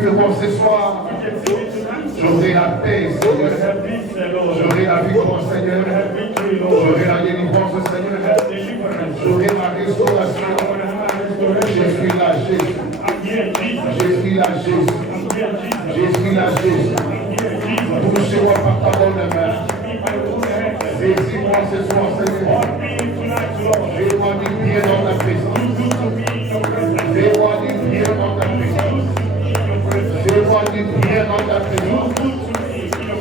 plus de moi ce soir, j'aurai la paix, Seigneur. J'aurai la victoire, Seigneur. J'aurai la délivrance, Seigneur. J'aurai ma restauration. Je suis là, Jésus. Je suis là, Jésus. Je suis là, Jésus. Touchez-moi par ta bonne main. Saisis-moi ce soir, Seigneur. Fais-moi du bien dans ta présence. Fais-moi du bien dans ta présence. Fais-moi du bien dans ta présence.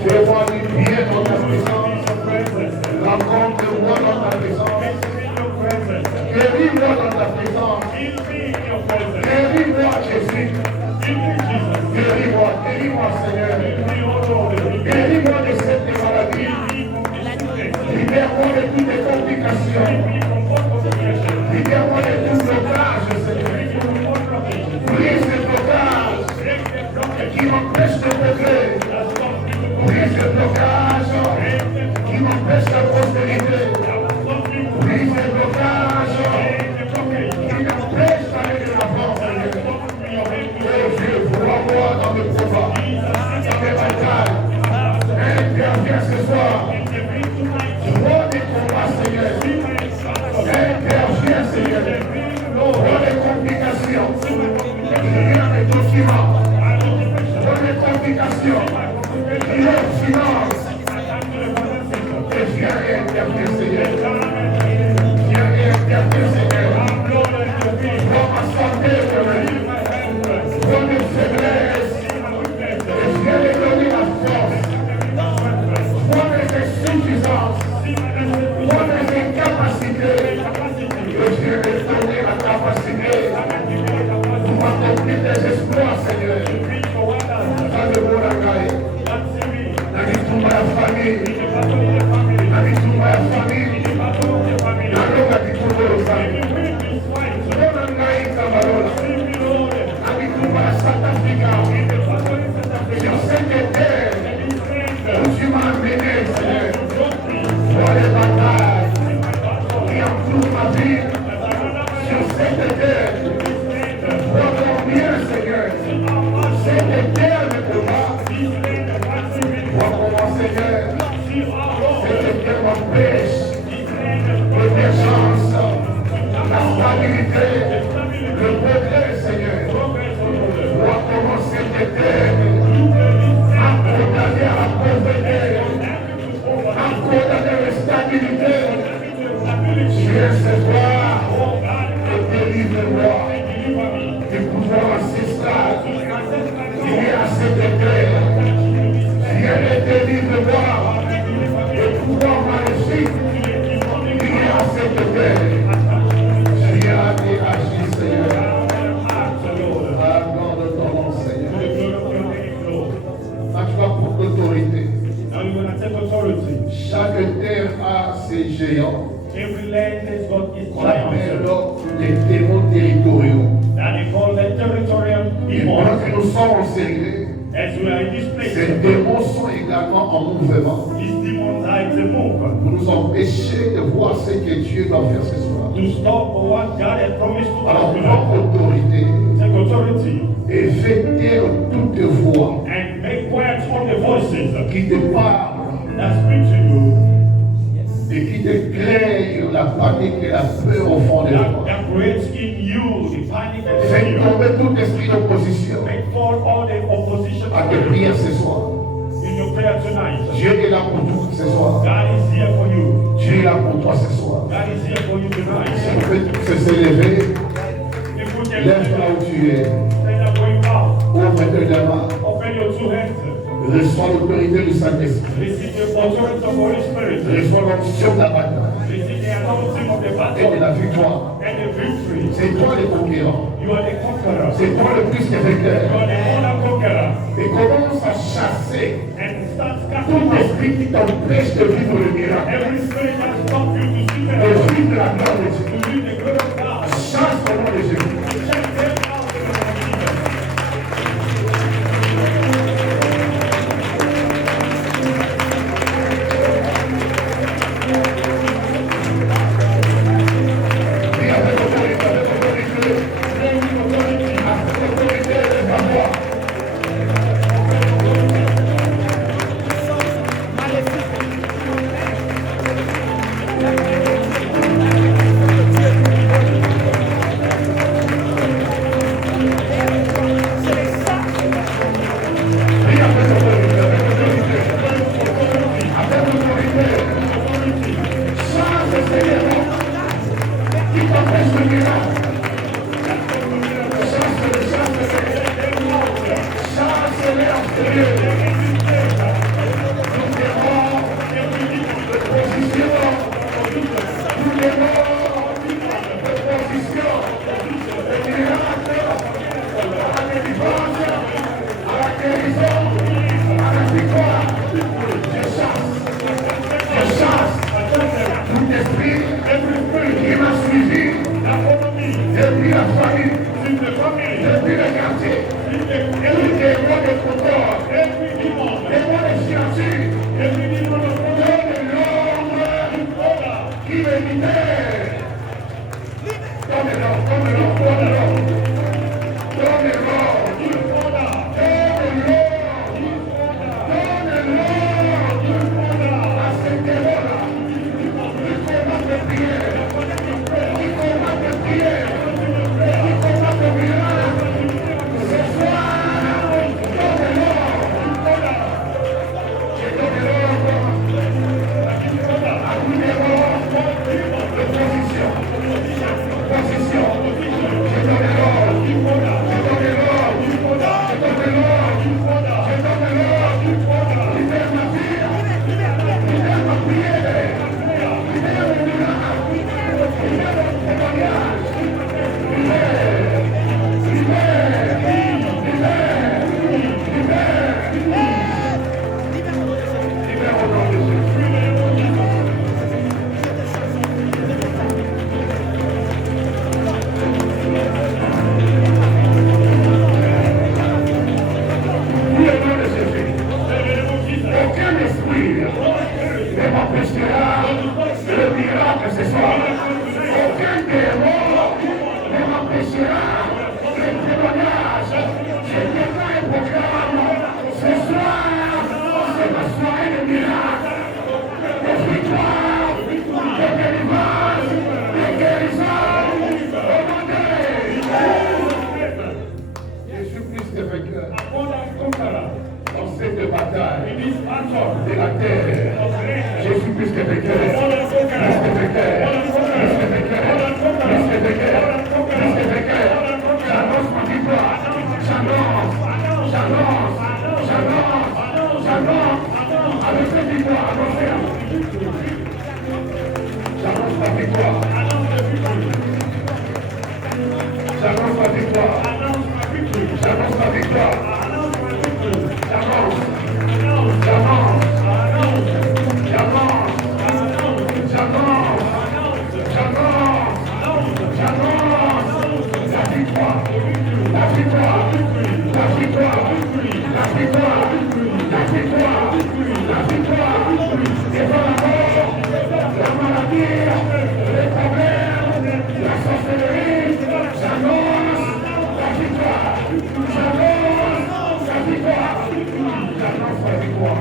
Fais-moi du bien dans ta présence. Rencontre-moi dans ta présence. Guéris-moi dans ta présence. Guéris-moi, Jésus. Guéris-moi, guéris-moi, Seigneur. Guéris-moi de cette maladie. Libère-moi de toutes les complications. Libère-moi de tout blocage, Seigneur. Brise le blocage qui m'empêche de progrès. Brise le blocage qui m'empêche la prospérité. Brise le blocage qui m'empêche d'aller de l'avant, Seigneur. Oh Dieu, vois-moi dans mes combats, dans mes batailles. Interviens ce soir. Vois mes combats, Seigneur. Interviens, Seigneur. Vois les complications. Viens mes documents. Vois les complications. Viens les finances. Et viens intervenir, Seigneur. Viens intervenir, Seigneur. Vois ma santé, Seigneur. Vois mes faiblesses. Et viens les donner la force. Vois mes insuffisances. Vois mes incapacités. Et viens les donner la capacité pour accomplir des exploits, Seigneur. Dans le monde à Gaï. Dans le tout ma famille. Dans le tout ma famille. Dans le tout ma famille. Sur cette terre où tu m'as amené, Seigneur, pour les batailles qui entourent ma vie, sur cette terre, vois combien, Seigneur, cette terre me combat, vois comment, Seigneur, cette terre m'empêche l'émergence, la stabilité, le progrès, Seigneur. Vois comment cette terre a condamné à la pauvreté, a condamné à la stabilité. Viens ce soir et délivre-moi du pouvoir ancestral qui est à cette terre. Viens et délivre-moi du pouvoir maléfique qui est à cette terre. Viens et agis, Seigneur. Pour l'autorité. Chaque terre a ses géants. Every land has got its On appelle giants. les démons territoriaux. That is called the territorial Et demons. pendant que nous sommes enserrés, As we are in this place, ces démons sont également en mouvement these demons are in the move pour nous empêcher de voir ce que Dieu doit faire ce soir. to stop what God has promised to Alors, us. prends autorité Take authority et fais taire toutes voix and make quiet all the voices qui te parlent that speak to you, et qui te créent la panique et la peur au fond de toi. that creates in you the panic and the Fais fear. tomber tout esprit d'opposition Make fall all the opposition à tes prières ce soir. in your prayer tonight. Dieu est là pour toi ce soir. God is here for you. Dieu est là pour toi ce soir. God is here for you Si tonight. vous pouvez tous se lever, If you can lève là où tu es. stand up going out, Ouvre tes deux mains. open your two hands. Reçois l'autorité du Saint-Esprit. Receive the authority of the Holy Spirit. Reçois l'onction de la bataille Receive the anointing of the et de battle la victoire. and the victory. C'est toi le conquérant. You are the conqueror. C'est toi le plus que You vainqueur. are the honor conqueror. Et commence à chasser And start tout scattering esprit qui t'empêche de vivre le miracle, every spirit that stops you to see the de vivre la gloire de Dieu. to live the glory of God. Chasse au nom de Jésus. Check them out in the name of Jesus. Et avec autorité, avec autorité, avec autorité, lève ta voix. vainqueur. abundant conqueror. Dans cette bataille In this battle de la terre, of grace, je suis plus que vainqueur. abundant conqueror, Plus que vainqueur. abundant conqueror, Plus que vainqueur. abundant conqueror, Plus que vainqueur. abundant conqueror, Plus que vainqueur. abundant conqueror. J'annonce ma victoire. J'annonce. J'annonce. J'annonce. J'annonce. Avec cette victoire, annoncez-la. J'annonce ma victoire. J'annonce ma victoire. J'annonce ma victoire. J'annonce. J'annonce. J'annonce. J'annonce. J'annonce. La victoire. La victoire. La victoire. La victoire. La victoire. La victoire. Devant la mort, la maladie, les problèmes, la sorcellerie. J'annonce la victoire. J'annonce la victoire. J'annonce la victoire.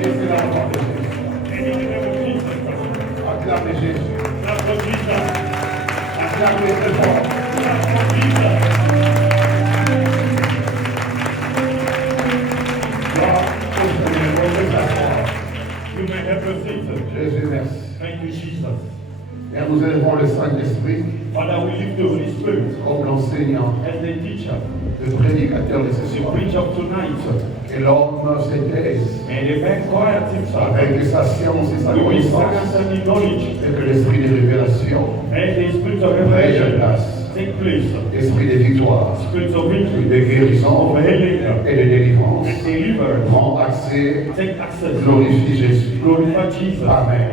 Et c'est la mort de Jésus. Acclamez Jésus. Acclamez très fort. Gloire au Seigneur. You may have your seat. Jésus, merci. Thank you, Jesus. Et nous élevons le Saint-Esprit Father, we lift the Holy Spirit comme l'enseignant, as the teacher, le prédicateur de ce the soir. preacher of tonight. Que l'homme se taise And the man quiet himself avec sa science et sa with his connaissance science and his knowledge. et que l'esprit de révélation, And the spirit of prenne revelation place. take place. Esprit de victoire, Spirit of victory, de guérison of healing, et de délivrance. and deliverance. Prends accès, Take access. glorifie Jésus. Glorify Jesus. Amen.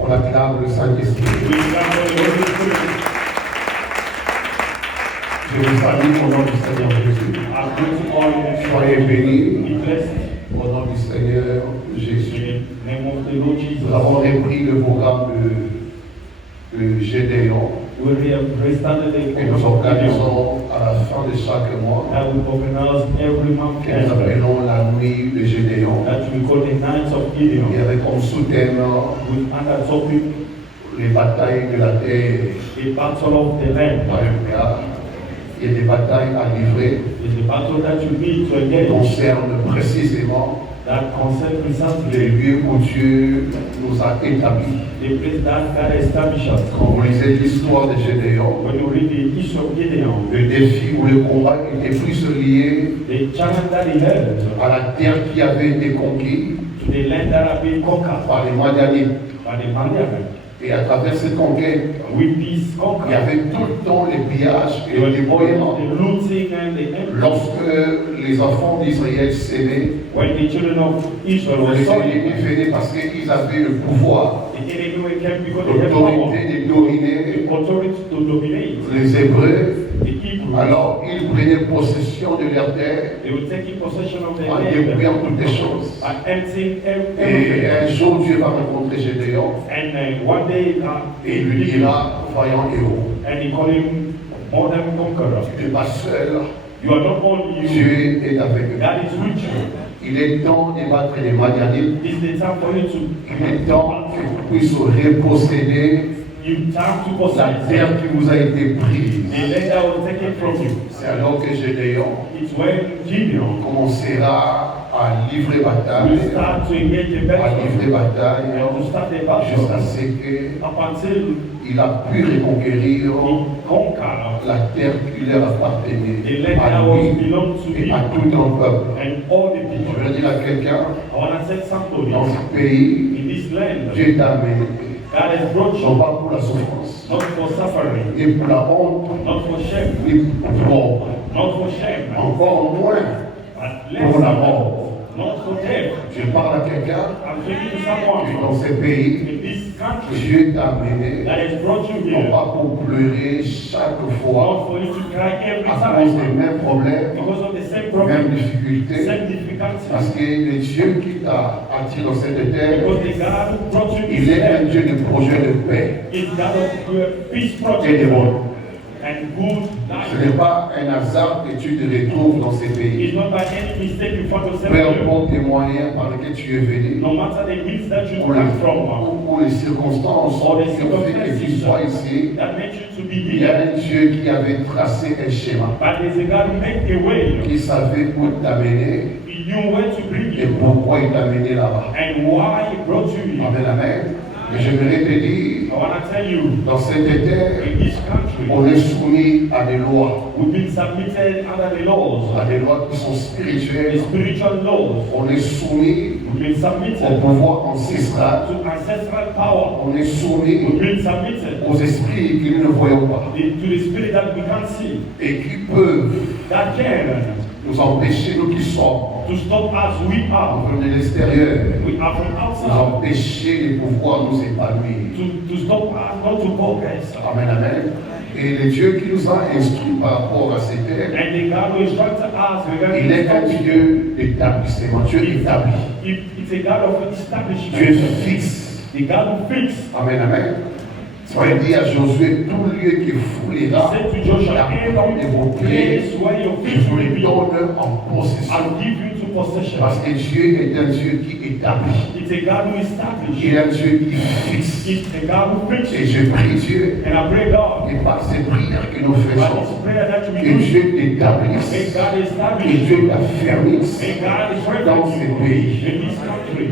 On acclame le Saint-Esprit. We gather the Holy Spirit. Je vous salue au nom du Seigneur Jésus. I greet all in Soyez bénis Be blessed au nom du Seigneur in Jésus. the name of the Lord Jesus. Nous avons repris le programme de Gédéon We have restarted the et nous organisons à la fin de chaque mois that we organize every month que nous appelons la nuit de Gédéon. that we call the Nights of Gideon. Et avec comme sous-thème With under topic les batailles de la terre. the battle of the land. Alléluia. Il y a des batailles à livrer It's the battle that you need to qui engage concernent précisément that concern les precisely lieux où Dieu nous a établis. the place that God established us. Quand vous lisez l'histoire de Gédéon, When you read the history of Gideon, le défi ou le combat était plus lié the challenge that he had à la terre qui avait été conquise to the land that had been conquered par les Madianites. by the Madianites. Et à travers cette conquête, With this il y conquer, avait tout le temps les pillages et there was les dévoiements. the looting and the empty. Lorsque les enfants d'Israël s'aimaient, When the children of Israel were les sorry, ennemis venaient parce qu'ils avaient le pouvoir, the enemy came because they had power, l'autorité de dominer the authority to dominate les Hébreux. the Hebrews. Alors ils prenaient possession de leur terre They were taking possession of their en land dépouillant toutes les choses. and emptying Et everything. un jour, Dieu va rencontrer Gédéon And one day, et il lui dira, voyant héros, and he called him more than conqueror. tu n'es pas seul, You are not only you, Dieu est avec eux. God is with you. Il est temps de battre les Madianites. It's the time for you to Il est temps que vous puissiez reposséder you time to la possess terre qui vous a été prise. the land that was taken from you. C'est alors que Gédéon It's when Gideon commencera à livrer bataille, will start to engage the à livrer battle bataille, and to start the jusqu'à battle ce qu'il up until a pu reconquérir he conquer la terre qui leur appartenait the land à that was lui belonged to et à him tout un peuple. and all the Je people. veux dire à quelqu'un, I want to say something. dans ce pays, In this land, Dieu t'a amené, God has brought non you pas pour la souffrance, not for suffering, ni pour la honte, not for shame, ni pour not for shame, encore moins but pour la less, mort. not for death. Je parle à quelqu'un I'm speaking to qui someone dans ce pays, in this country Dieu t'a amené, that has brought you non here, pas pour pleurer chaque fois not for you to cry every à cause des time mêmes problèmes, because of the same mêmes problem, difficultés, same difficulties. parce que le Dieu qui t'a attiré dans cette terre, Because the God who brought you il this est un land Dieu de projet de paix is God of peace et de project bonheur. and and good Ce life. n'est pas un hasard que tu te retrouves dans ces pays. It's not by any mistake you find yourself Peu here. importe les moyens par lesquels tu es venu, No matter the means that you ou les, come from, ou les circonstances qui ont fait que tu sois ici, that makes you to be il y a here. un Dieu qui avait tracé un schéma, But there's a God who make a way. qui savait où t'amener He knew where to bring et you pourquoi il t'a amené là-bas. and why He brought you here. Amen, amen. Et j'aimerais te dire, I want to tell you, dans cette terre, in this country, on est soumis à des lois, we've been submitted under the laws, à des lois qui sont the spirituelles. spiritual laws. On est soumis We've been au submitted pouvoir ancestral. to ancestral power. On est soumis We've been submitted aux esprits que nous ne voyons pas to the spirit that we can't see, et qui peuvent that can nous empêcher, nous qui sommes to stop us. We are. de l'extérieur, We are from nous outside. empêcher de pouvoir nous épanouir. To stop us not to progress. Amen, amen. Et le Dieu qui nous a instruits par rapport à cette terre, And the God who instructed us regarding il est un this Dieu d'établissement, Dieu établi, it's a God of Dieu establishment. fixe. The God who fixed. Amen, amen. Il dit à Josué, tout lieu qui foulera Said to Joshua, la plante de vos pieds, place where your je feet vous will les be, donne en possession. I'll give you to possession. Parce que Dieu est un Dieu qui établit. It's a God who Il established. est un Dieu qui fixe. It's a God who Et fixed. je prie Dieu, And I pray God, et par ces prières que nous by faisons, this prayer that we que do, Dieu t'établisse, may God que establish, Dieu t'affermisse may God is dans ready ces pays. in this country.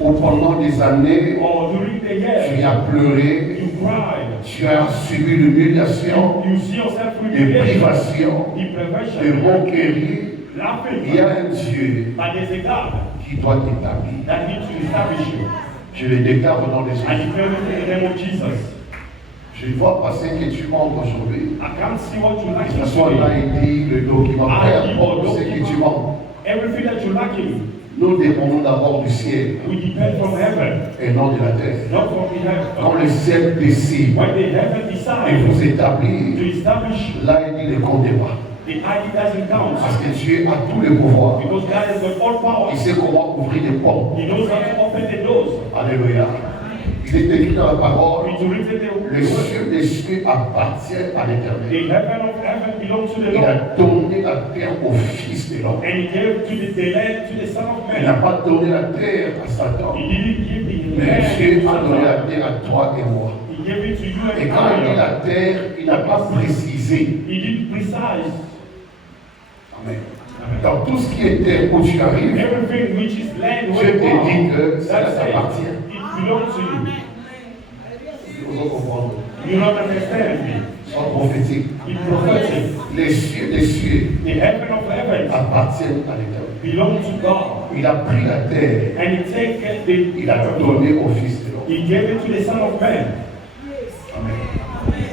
Où pendant des années, Or during the tu year, as pleuré, you cried. tu as subi l'humiliation, You see yourself des humiliation, privations, des deprivation, moqueries. Il y a laughing. un Dieu But there's a God qui doit t'établir. that needs to establish you. Je le déclare au nom de I Jésus. declare it in the name of Jesus. Je vois passer que tu manques aujourd'hui. I can't see what you lack Que ce soit là, today. il dit le document. Peu importe ce que tu manques. Everything that you're lacking, Nous dépendons d'abord du ciel we depend from heaven, et non de la terre. not from the Quand heaven. le ciel décide When the heaven de decides vous établir, to establish, là il dit ne comptez pas. the ID doesn't count. Parce que Dieu a tout le pouvoir. Because God has got all power. Il sait comment ouvrir les portes. He knows how to open the doors. Alléluia. Il est écrit dans la parole, It's written les the cieux des cieux appartiennent à l'Éternel. heaven of heaven belongs to the Il Lord. a donné la terre au Fils de l'homme. And he gave to the land to the Son of Il n'a Man. pas donné la terre à Satan. He didn't give the Mais land Dieu to a donné la Satan. terre à toi et moi. He gave it to you Et and quand il dit I. la terre, il n'a pas précisé. He didn't precise. Amen. Dans tout ce qui est terre où tu arrives, Everything which is land Dieu where te you dit are, que ça that's t'appartient. it. It belongs to you. Vous allez comprendre. You don't understand me. Soit prophétique. It's prophetic. Les cieux des cieux The heaven of heavens appartiennent à l'Éternel. belongs to God. Il a pris la terre, And he take il a donné au Fils de l'homme. he gave it to the Son of Man. Amen.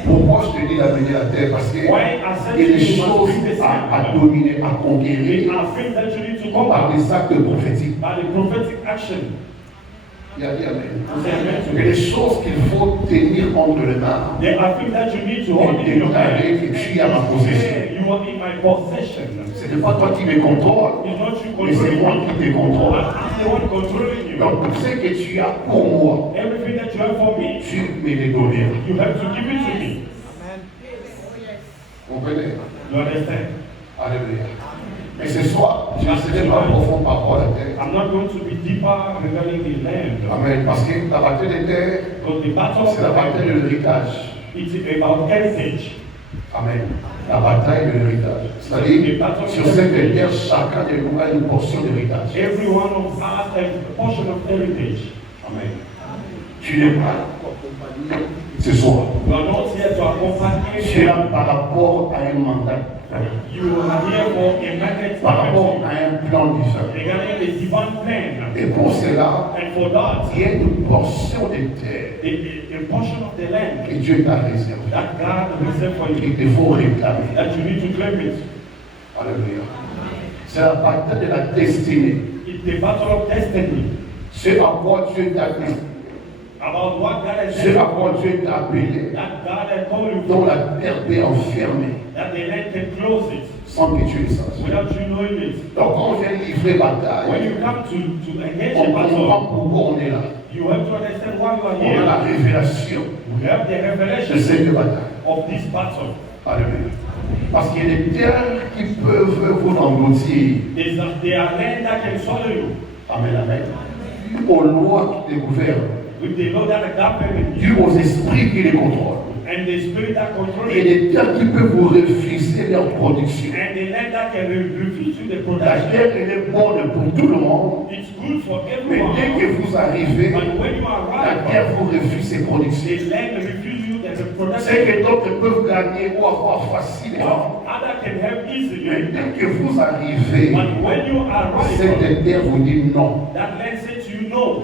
Pourquoi je te dis d'amener la terre? Parce que Why I said il y a to des you, you must choses bring the à Son. dominer, à There conquérir are things that you need to par combat des actes prophétiques. by the prophetic action. Il y a dit Amen. You say amen to Il y a me. des choses qu'il faut tenir entre les mains There are things that you need to hold et in your déclarer hand. que tu es à ma possession. Yeah, you are in my possession. Ce n'est pas toi qui me contrôle, It's not you mais c'est moi controlling qui me. te contrôle. I'm the one controlling you. Donc tout ce que tu as pour moi, Everything that you have for me, tu me les donneras. you have to give it to me. Vous comprenez? You understand? Alléluia. Et ce soir, je ne serai pas profond par rapport à la terre. I'm not going to be deeper regarding the land. Amen. Parce que la bataille des terres, Because the battle of c'est la the bataille land, de l'héritage. it's about heritage. Amen. La bataille de l'héritage. C'est-à-dire, sur cette terre, chacun de nous a une portion d'héritage. Every one of us has a portion of heritage. Amen. Tu n'es pas accompagné ce soir. You are not here to accompany Tu es là anyone. par rapport à un mandat, You are here for a mandate par rapport à un plan divin. regarding the divine plan. Et pour cela, And for that, il y a une portion de terre a portion of the land que Dieu t'a réservée. that God reserved for you, Il te faut réclamer. that you need to claim it. Alléluia. C'est la bataille de la destinée. It's the battle of destiny. C'est à quoi Dieu t'a dit. About what God has C'est said, à quoi Dieu t'a appelé. that God has told you Dont for, la terre est enfermée that the land can close it sans que tu le saches. without you knowing it. Donc quand on vient livrer When bataille, you come to engage on a battle, comprend pourquoi on est là. you have to understand why you are On a la here. révélation We have the de revelation cette bataille. of this battle. Alléluia. Parce qu'il y a des terres qui peuvent vous engloutir. Is that there are land that can swallow you. Amen, amen. Dû aux lois qui les gouvernent, With the law that govern you. dû aux esprits qui les contrôlent. And the spirit that control Il y a you. des terres qui peuvent vous refuser leur production. And the land that can refuse you the La production. terre, elle est bonne pour tout le monde. It's good for Mais everyone. dès que vous arrivez, But when you la arrive, terre vous refuse ses productions. the land refuse you the C'est production. que d'autres peuvent gagner ou avoir facilement. Other can help Mais easily. dès que vous arrivez, But when you arrive, cette terre vous dit non. that land says you no.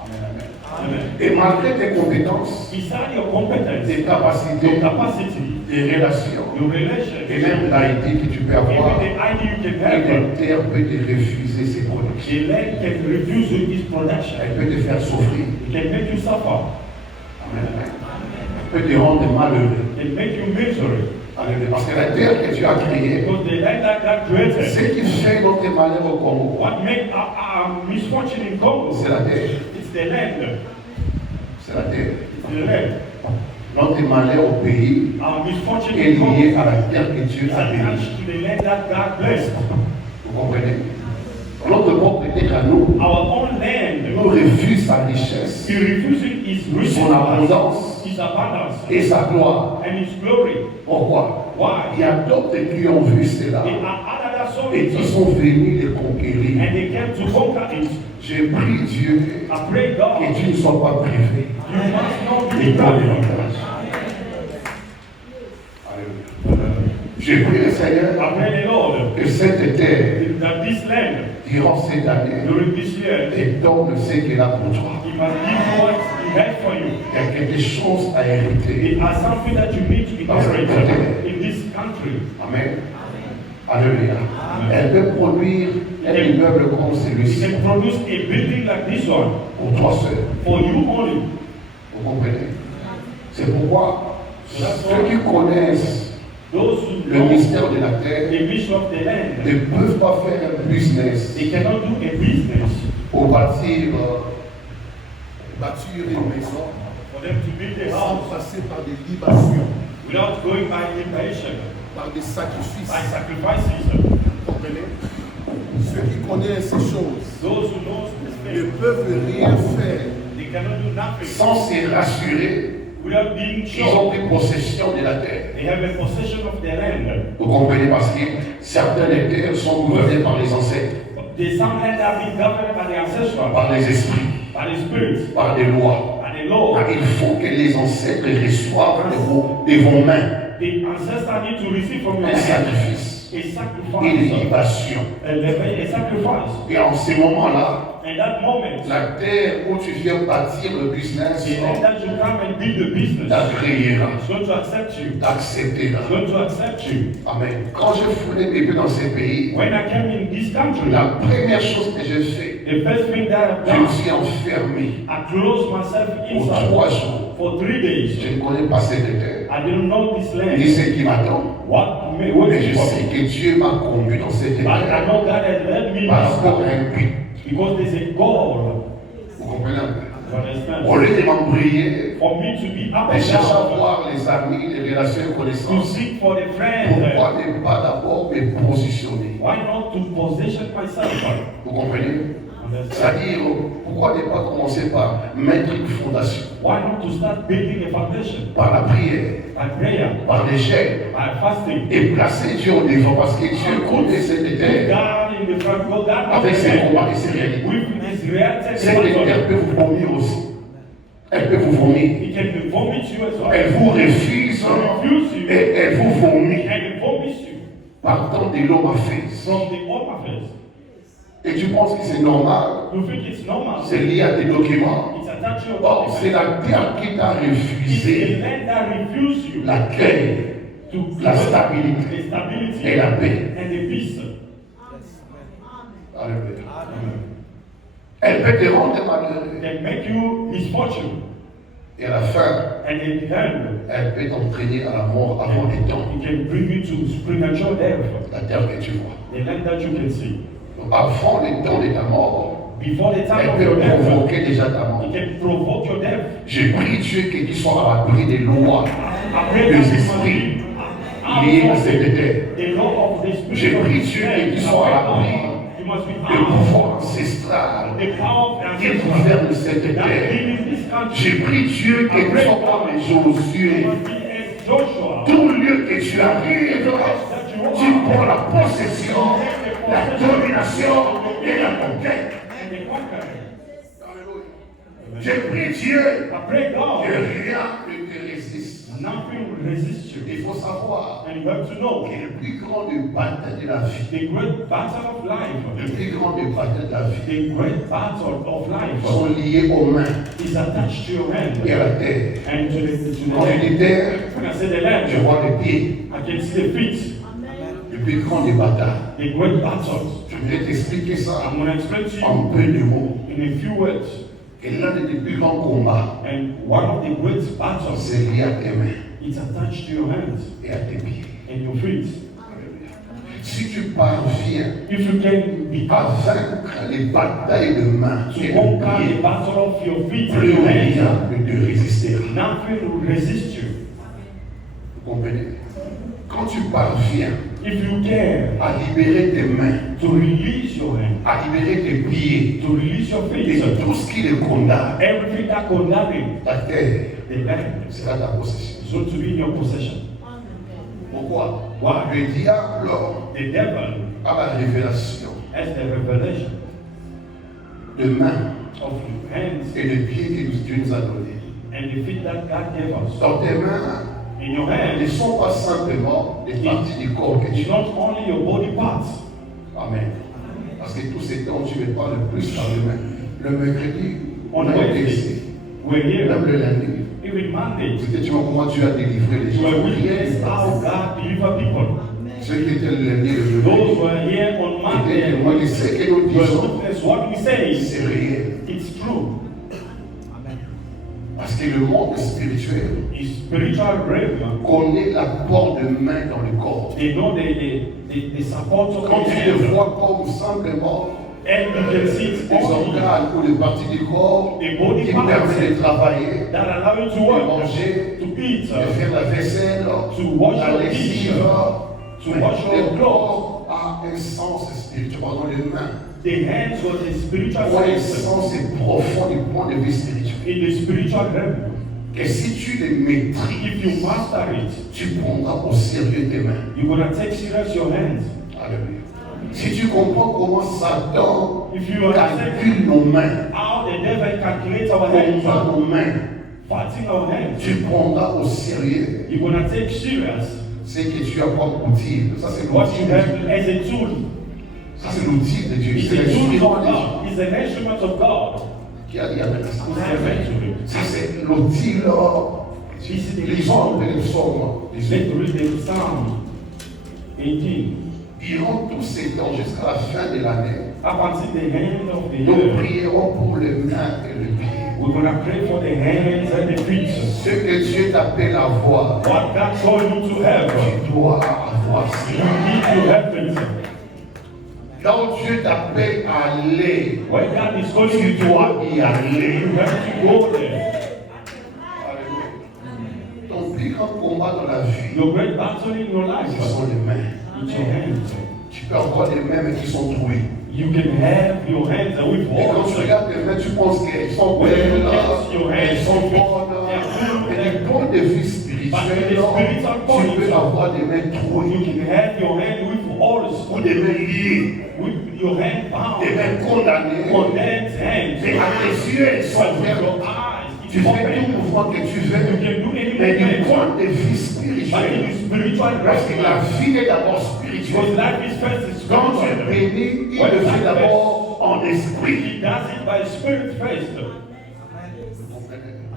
Amen, amen. Amen. Et malgré tes compétences, Beside your competence, tes capacités, your capacity, tes relations, your et relationship, même l'idée que tu peux avoir, even the idea you can et have, la terre peut te refuser ses productions. the land can refuse you its production. Elle peut te faire souffrir. It can make you suffer. Amen, amen. Elle peut te rendre malheureux. It can make you miserable. Alléluia. Parce que la terre que tu as créée, Because the land that God created, ce qui fait notre malheur au Congo, what makes our misfortune in Congo, c'est la terre. it's the land. C'est la terre. It's the land. Notre malheur au pays Our misfortune est in Congo lié is à la terre que Dieu a bénie. attached to the land that God blessed. Vous comprenez? Notre propriété à nous Our own land, nous refuse sa richesse, He refuses His riches, son abondance His abundance, et sa gloire. and His glory. Pourquoi? Why? Il y a d'autres qui ont vu cela There are other that saw et it, qui sont venus les conquérir. and they came to conquer it. J'ai pris Dieu I pray God, que tu ne sois pas privé you must not de be ton proud. héritage. Alléluia. J'ai prié le Seigneur I pray the Lord que cette terre, that this land, durant cette année, during this year, te donne ce qu'elle a pour toi. He must give what He has for you. Il y a quelque chose à hériter. It has something that you need to inherit in this country. Amen. Alléluia. Elle peut produire un immeuble comme It celui-ci can produce a building like this one pour toi seul. for you only. Vous comprenez? C'est pourquoi ceux qui connaissent Those who le know mystère de la terre the mission of the land, ne peuvent pas faire un business they cannot do a business pour bâtir une maison for them to build a sans house passer par des libations, without going by liberation, par des sacrifices. by sacrifices. Vous comprenez? Ceux qui connaissent ces choses Those who know ne this, peuvent rien faire they cannot do nothing sans se rassurer without being qu'ils ont sure pris possession de la terre. they have a possession of their land. Vous comprenez? Parce que certaines terres sont gouvernées par les ancêtres, The some land have been governed by the ancestors, par les esprits, by the spirits, par des lois. by the law. Il faut que les ancêtres reçoivent de vos mains The ancestors need to receive from your un hand sacrifice, a une sacrifice, libation. a sacrifice. Et en ce moment-là, And that moment, la terre où tu viens bâtir le business the land that you come and build the business t'accueillera, is going to accept you. t'acceptera. It's going to accept you. Amen. Quand je foulais mes pieds dans ces pays, When I came in this country, la première chose que j'ai fait, the first thing that I've je me done, suis enfermé I closed myself pour inside 3 jours. for 3 days. Je ne connais pas cette terre, I didn't know this ni land. ce qui m'attend. What Mais je is sais it? que Dieu m'a conduit dans cette But I terre know God has led me par this rapport à way un but. because there's a goal. Vous comprenez? You understand? Au lieu de m'embrouiller, For me to be up de and chercher à down, voir les amis, les relations et to connaissances, seek for the friend. pourquoi ne pas d'abord me positionner? Why not to position myself? Vous comprenez? Understand? C'est-à-dire, pourquoi ne pas commencer par mettre une fondation, Why not to start building a foundation par la prière, by prayer, par les jeûnes, by fasting? et placer Dieu au devant, parce que Dieu connaît cette terre God in the front, God avec ses combats et ses réalités. with his reality, Cette terre peut vous vomir aussi. Elle peut vous vomir. he can vomit you as well. Elle vous refuse Refuse you et elle vous vomit. and vomit you Partant de l'homme à face. from the upper face. Et tu penses que c'est normal, You think it's normal? c'est lié à tes documents. It's attached to your Or, body. c'est la terre qui t'a It's refusé the land that refuse you l'accueil, to la stabilité the stability et la paix. and the peace. Alléluia. Elle peut te rendre malheureux. Can make you misfortune Et à la fin, and in the end elle peut t'entraîner à la mort avant les temps. it can bring you to premature death. La terre que tu vois. The land that you can see. Donc, avant les temps de ta mort, before the time Elle of peut your death, provoquer déjà ta mort. it can provoke your death. Je prie Dieu que tu sois à l'abri des lois, I pray des that you esprits must liés à be cette terre, the law of the spirit. Je prie Dieu que tu sois à l'abri You must be du armed. pouvoir ancestral The power of qui the gouverne cette that terre. live in this country. Je prie Dieu que tu sois comme les Josué. You must be as Joshua. Tout lieu que tu arrives, tu prends la possession, la domination et la conquête. And the conqueror. Je prie Dieu I pray que God. rien ne te résiste. Nothing will resist you. Il faut savoir And you have to know que le plus grand bataille de la vie, the great battle of le life, plus grand bataille de la vie, the great battle of life sont liés aux mains is attached to your hand et à la terre. and to the Quand je leg. dis terre, When I say the je leg, vois les pieds. I can see the feet. Le plus grand batailles. The great battles. Je vais t'expliquer ça I'm going to explain to en you peu de mots. in a few words. Et l'un des plus grands combats, And one of the great battles, c'est lié à tes mains it's attached to your hands et à tes pieds. and your feet. Si tu parviens If you can be à vaincre les batailles de mains et to de conquer the pieds, battle of your feet and plus your rien hands, ne te résistera. nothing will resist you. Vous comprenez? Quand tu parviens If you can à libérer tes mains, to release your hand, à libérer tes pieds to release your et feet, tout ce qui les condamne, everything that condemning ta terre the land sera ta possession. is going to be in your possession. Pourquoi? Why? Le diable The devil a la révélation has the revelation de mains of hands et de pieds que Dieu nous a donnés. and the feet that God gave us. Dans tes mains, In your ne hands, sont pas simplement des parties du corps que it's tu as. not only your body parts. Amen. Parce que tous ces temps, tu ne vais pas le plus par les mains. Le mercredi, on On a été Wednesday, ici. we're here. Même le lundi. Even Monday, Peut-être tu vois comment tu as délivré les gens. we're Rien witness n'est how passé. God deliver people. Ceux qui étaient le lundi et le Those jeudi. who are here on Monday, Moi, je sais que nous we're disons, witness what we say. c'est réel. It's true. Parce que le monde spirituel It's spiritual realm. connaît la porte de main dans le corps. They know the support of Quand the tu le hands. vois comme simplement And you can see it des only organes ou des parties du corps the body qui parts permettent de travailler, that allow you to de work, manger, to eat, de faire la vaisselle, to wash la your lessive. dishes, to wash your Le clothes. corps a un sens spirituel, pardon, les mains. The hands got the spiritual Ont un sense sens profond du point de vue spirituel. in the spiritual realm. Et si tu les maîtrises, If you master it, tu prendras au sérieux tes mains. you're gonna take serious your hands. Alléluia. Si tu comprends comment Satan If you understand calcule nos mains, how the devil calculates our combat hands, nos mains, fighting our hands, tu prendras au sérieux you're gonna take serious ce que tu as comme outil. Ça, c'est what l'outil you de have Dieu. as a tool. Ça, c'est l'outil de Dieu. It's C'est a tool l'instrument of de Dieu. God. It's an instrument of God. Qui a dit Amen à ça? Who's the to it? Ça, c'est l'outil là. This is the Lisons le psaume. Let's read the Psalm 18. Durant tous ces temps, jusqu'à la fin de l'année, Up until the end of the nous year, prierons pour les mains et le pied. we're gonna pray for the hands and the feet. Ce que Dieu t'appelle à voir, What God called you to have, tu dois avoir you ça. need to have it. Là où Dieu t'appelle à aller, When God is calling tu you to dois work, y aller. you have to go there. Alléluia. Ton plus grand combat dans la vie, Your great battle in your life, ce sont les mains. it's your hands. Tu peux avoir des mains mais qui sont trouées. You can have your hands with Et quand tu holes. regardes les mains, tu penses qu'elles sont belles, elles sont bonnes. Et du point de vue spirituel, tu peux avoir des mains You trouées can have your hand with holes, ou des mains liées, with your hand des bound, mains condamnées. condemned hands. Mais à tes yeux, elles sont But with vertes. your eyes, Tu it's fais tout open. mouvement que tu You veux. can do any Mais du movement. point de vue But in spirituel, the spiritual parce que realm, la vie est d'abord because spirituelle. life is first is Quand tu spiritual. bénis, il le fait d'abord en esprit. He does it by spirit first.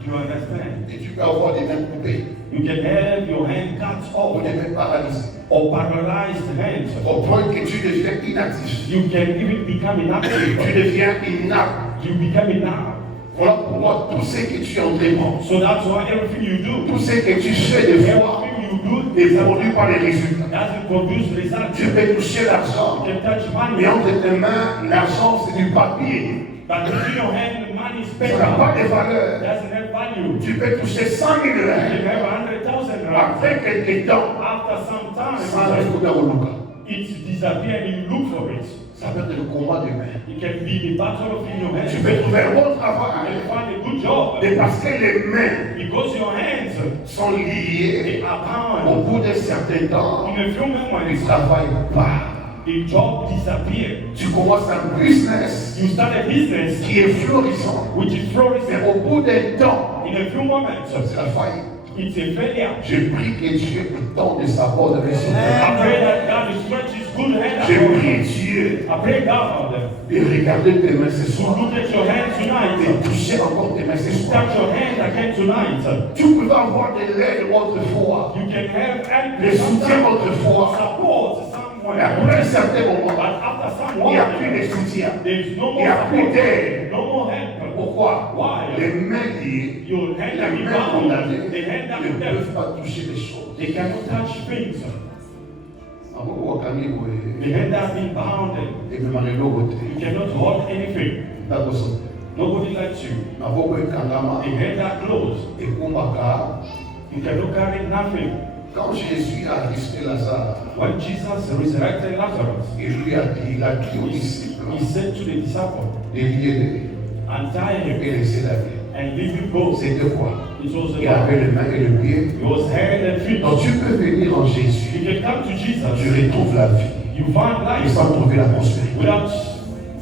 You understand? Et tu peux avoir des mains coupées You can have your hand cut ou off des mains paralysées. or paralyzed hands. Au point que tu deviens inactif. You can even become Tu inactive. deviens inapte. You become inactive. Voilà pourquoi tout ce que tu entreprends, So that's why everything you do, tout ce que tu fais des fois, everything you do ne produit pas les résultats. doesn't produce results. Tu peux toucher l'argent, You can touch money, mais entre tes mains, l'argent c'est du papier. but in your hand, the money is Ça n'a pas paper. de valeur. Doesn't have value. Tu peux toucher 100 000 You euros. can have 100,000 rand. Après quelques temps, After some ça time, reste au Luka. it's disappeared and you look for it. Ça peut être le combat de main. It can be the battle of in your Tu hands. peux trouver un bon You travail. can find a good job. Mais parce que les mains Because your hands, sont liées, they are au bound. bout d'un certain temps, In a few ils ne moments, travaillent pas. the job disappears. Tu commences un business You start a business qui est florissant. which is Mais flourishing. au bout d'un temps, In a few moments, c'est la faillite. it's a failure. Je prie que Dieu étende sa bonne I résultat. pray that God is stretch his good hand Je upon prie you. Dieu I pray God de regarder tes mains ce to soir. look at your hand De tonight. toucher encore tes mains ce soir. Touch your hand again tonight. Tu pouvais avoir de l'aide autrefois, You can have des help soutiens sometimes, autrefois. support Mais après un somewhere. certain But moment, after some il n'y a plus while, de soutien. there is no Il n'y more a plus support, d'aide. no more help. Pourquoi? Why? Les mains liées, Your hand les that is mains bound, condamnées the hand that ne is peuvent deaf, pas toucher les choses. they cannot touch things. Maboko wakami boye, The hand that has been bound, emema eloko te. you cannot hold anything. Takoso. Nobody likes you. Maboko ekangama, The hand that closed, ekumbaka. you cannot carry nothing. Quand Jésus a ressuscité Lazare, When Jesus resurrected Lazarus, il a dit aux disciples he said to the disciples, de lier untie him et laisser la vie. and leave him go. C'était quoi? It was Il avait les mains et le pied. It was hand and feet. Donc tu peux venir en Jésus, You can come to tu Jesus, retrouves la vie, you find et life sans trouver la prospérité, without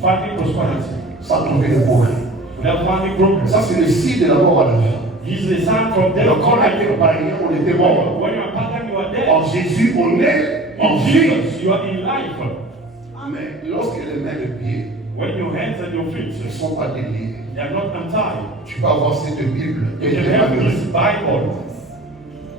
finding prosperity, sans trouver le progrès. without finding progress. Ça, c'est le signe de la mort à la vie. He's the son from death. Donc, quand on était païen, on était mort. When you're a pagan, you are En dead. Jésus, on est en In vie. Jesus, you are in life. Mais lorsque les mains et le pied When your hands and your feet, ne sont pas déliés, they are not untied. tu peux avoir cette Bible You et can être have malheureux. this Bible.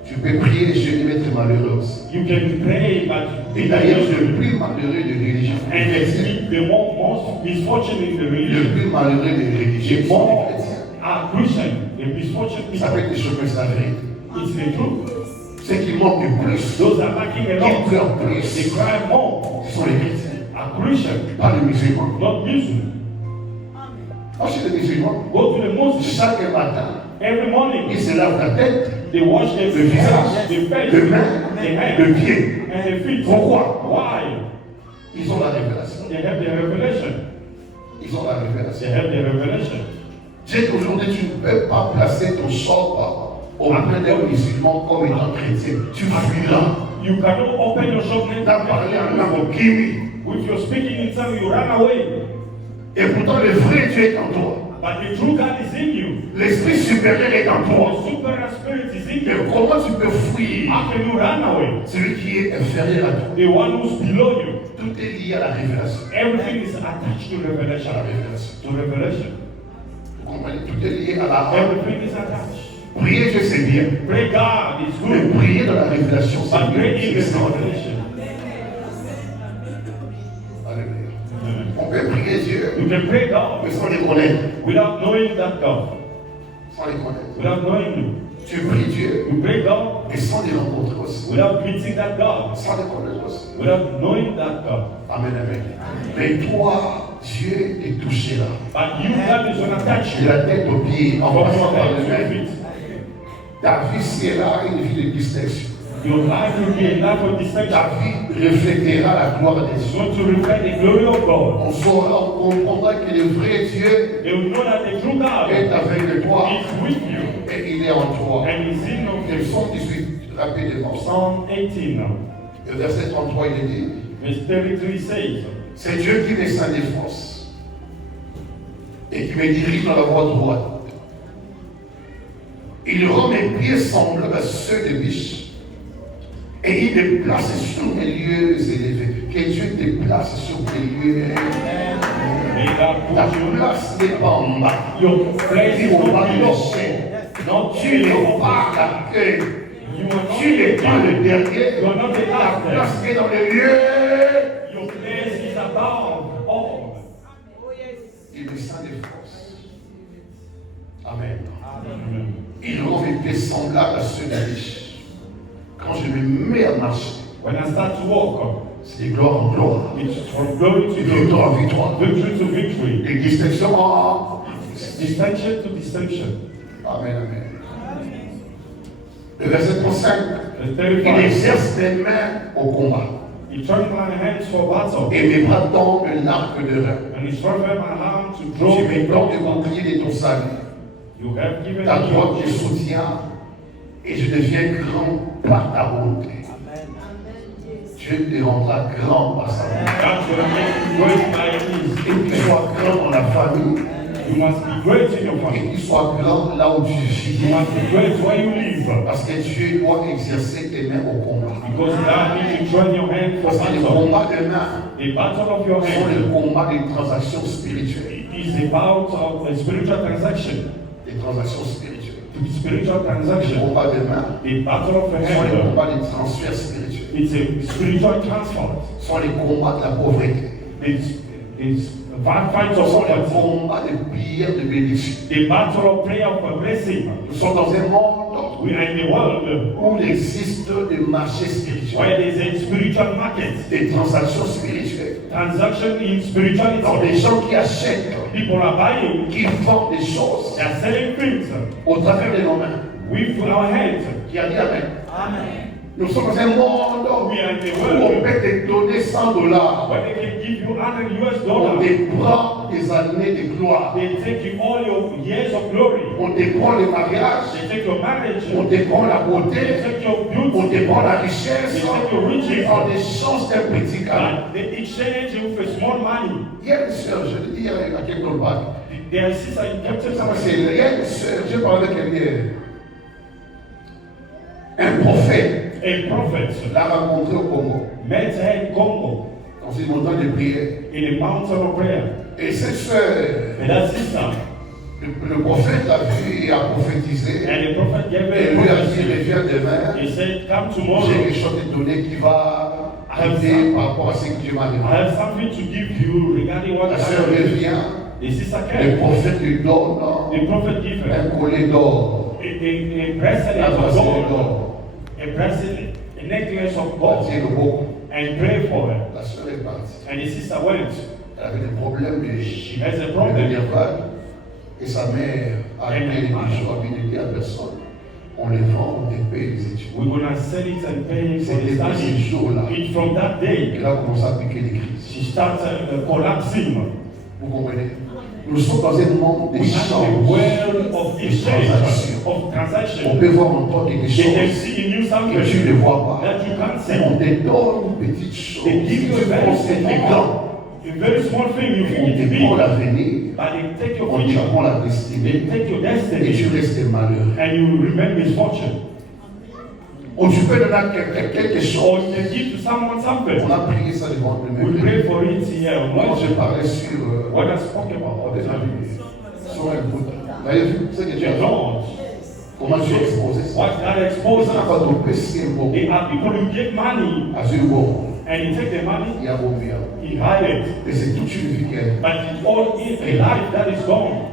Tu peux prier, je vais être malheureux aussi. You can pray, but Et d'ailleurs, le plus malheureux de religion, and the most misfortune in the le religion, plus malheureux des religieux the sont les more chrétiens. are Christian, the misfortune Ça people. peut être des choses comme ça, vrai. It's the truth. Ceux qui manquent le plus, Those are lacking a qui lot. pleurent They plus, cry more. ce sont les chrétiens, Are Christian, pas les musulmans. not Muslim. Parce que les musulmans, Go to the mosque chaque matin, every morning. ils se lavent la tête, They wash their le visage, the face, le main, the le hand, pied. and the feet. Pourquoi? Why? Ils ont la révélation. They have the revelation. Ils ont la révélation. They have the revelation. Dieu qu'aujourd'hui, tu ne peux pas placer ton shop auprès d'un musulman comme étant chrétien. Tu fuiras. You cannot open your shop Tu as parlé en langue kimi. with your speaking in tongue, you run away. Et pourtant, le vrai Dieu est en toi. But the true God is in you. L'esprit supérieur est en toi. The supernal spirit is in Mais you. comment tu peux fuir How can you run away? celui qui est inférieur à toi? The one who's below you. Tout est lié à la révélation. Everything is attached to À la revelation. révélation. To revelation. Vous comprenez? Tout est lié à la Everything is attached. Prier Dieu, c'est bien. Pray God is Mais good. prier dans la révélation, c'est But bien. pray in C'est the extraordinaire. revelation. Alléluia. On peut prier Dieu, You can pray God mais sans les connaître. without knowing that God. Sans les connaître. Without knowing you. Tu pries Dieu, You pray God mais sans les rencontrer aussi. without meeting that God. Sans les connaître aussi. Without knowing that God. Amen, amen. Mais toi, Dieu est touché là. But you, God is going to touch De you. la tête aux pieds, en From passant your par head le to your main. feet. Ta vie, si elle a une vie de distinction, Your life will be a life of distinction. ta vie reflétera la gloire des It's cieux. going to reflect the glory of God. On saura, on comprendra que le vrai Dieu They will know that the true God est avec toi is with you et il est en toi. and is in Le you. psaume 18, rapidement. Psalm 18 now. Le verset 33, il est dit, Verse 33 says, c'est Dieu qui me scinde des forces et qui me dirige dans la voie droite. Il rend mes pieds semblables à ceux des biches et il me place sur mes lieux élevés. Que Dieu te place sur tes lieux élevés. May God Ta put you. place n'est pas en bas. Your place Il is faut not pas below. lâcher. Not Tu n'es below. pas l'accueil. You are Tu n'es pas not le dernier. You are not the Ta last there. place est dans les lieux. Your place is above all. Il me scinde des forces. Amen. Amen. Il rend mes pieds semblables à ceux des riches. Quand je start to walk. C'est de gloire en gloire. It's from glory to De glory, victoire en victoire. victory to victory, De distinction en... distinction to distinction. Amen, amen. Le verset 35. The Il 35. exerce mes mains au combat. He turned my hands for battle, Et mes bras tendent l'arc de rein. and he strengthened my arm to draw Je me me tends de from. bouclier de ton salut. You have given Ta droite me je soutiens et je deviens grand par ta bonté. Dieu te rendra grand par sa bonté. God will make you great by his. Et qu'il soit grand dans la famille. You must be great in your Et family. qu'il soit grand là où tu You vis. must be great where you live. Parce que Dieu doit exercer tes mains au combat. Because God needs to train your hand for Parce que le battle. combat de mains The battle of your sont hand le combat des transactions spirituelles. is about a spiritual transaction. Des transactions spirituelles. The spiritual Le transaction. combat de mains The battle of the sont les hand. combats des transferts spirituels. It's a spiritual transfer. Sont les combats de la pauvreté. It's fights Ce of sont les poverty. combats de prière de bénédiction. The battle of prayer for blessing. Nous sommes dans un monde We are in the world où il existe des marchés spirituels, where there's a spiritual market. des transactions spirituelles. Transaction in Donc spirituality. des gens qui achètent, People are buying. qui vendent des choses They are selling things au travers de nos mains. with our hands. Qui a dit Amen. Amen. Nous sommes dans un monde We are in the où on world peut te donner $100. where they can give you $100 On te prend des années de gloire. They take you all your years of glory. On te prend le mariage. They take your marriage. On te prend la They beauté. take your On beauty. te prend la richesse. They take your riches. En échange d'un petit cadeau. And they exchange it with small money. Il y a une sœur, je l'ai dit il y a quelques bac. Their sister in Captain Il y a une sœur, j'ai parlé avec elle hier. Un prophète a prophet l'a rencontré au Congo, met her in Congo dans une montagne de prière. in a mountain of prayer. Et cette sœur, And that sister, le prophète l'a vu et a prophétisé. and the prophet gave Et her lui a a dit, prophecy. reviens demain. He said, come J'ai tomorrow. quelque chose à te donner qui va arriver par rapport à ce que Dieu m'a I demandé. have something to give you regarding what La I sœur have. revient, The sister le came. prophète lui donne The prophet gave her un collier d'or. a bracelet La of bracelet gold, d'or. a bracelet, a necklace of On gold, tient le beau. and pray for her. La sœur est partie. And the sister went. Elle avait des problèmes She has a de problem. nervage. Et sa mère a pris les bijoux, a bien dit à personne. On les vend, on les paye les études. We're gonna sell it and pay for C'était the depuis ce study. jour-là It from that day, qu'elle a commencé à piquer les crises. she starts collapsing. Vous comprenez? Nous sommes dans un monde We have a d'échange, world of de exchange, transactions. of On transaction. peut voir en toi quelque They can chose see in you que tu something ne vois pas. that you can't Mais on see. te donne une petite chose. They give you a Tu very penses que c'est small, grand. a very small thing you On think it's te prend big, l'avenir, but they take your on te future, prend la they destinée take your et destiny, tu restes malheureux. and you remain misfortune. Ou tu peux donner à quelqu'un quelque Or chose. you can give to someone something. On a prié ça devant le We même. pray for it here. Moi, What je parlais sur what I spoke about all the time. sur un bout. Vous avez vu ce que tu as The fait? Lord, Comment tu as exposé ça? what God exposed Ça us. va te pécer un peu. They are people who give money À ce bon, and you take the money, il y a beau bien. you hide it. Et c'est toute une vie qu'elle. But it's all in a life that is gone.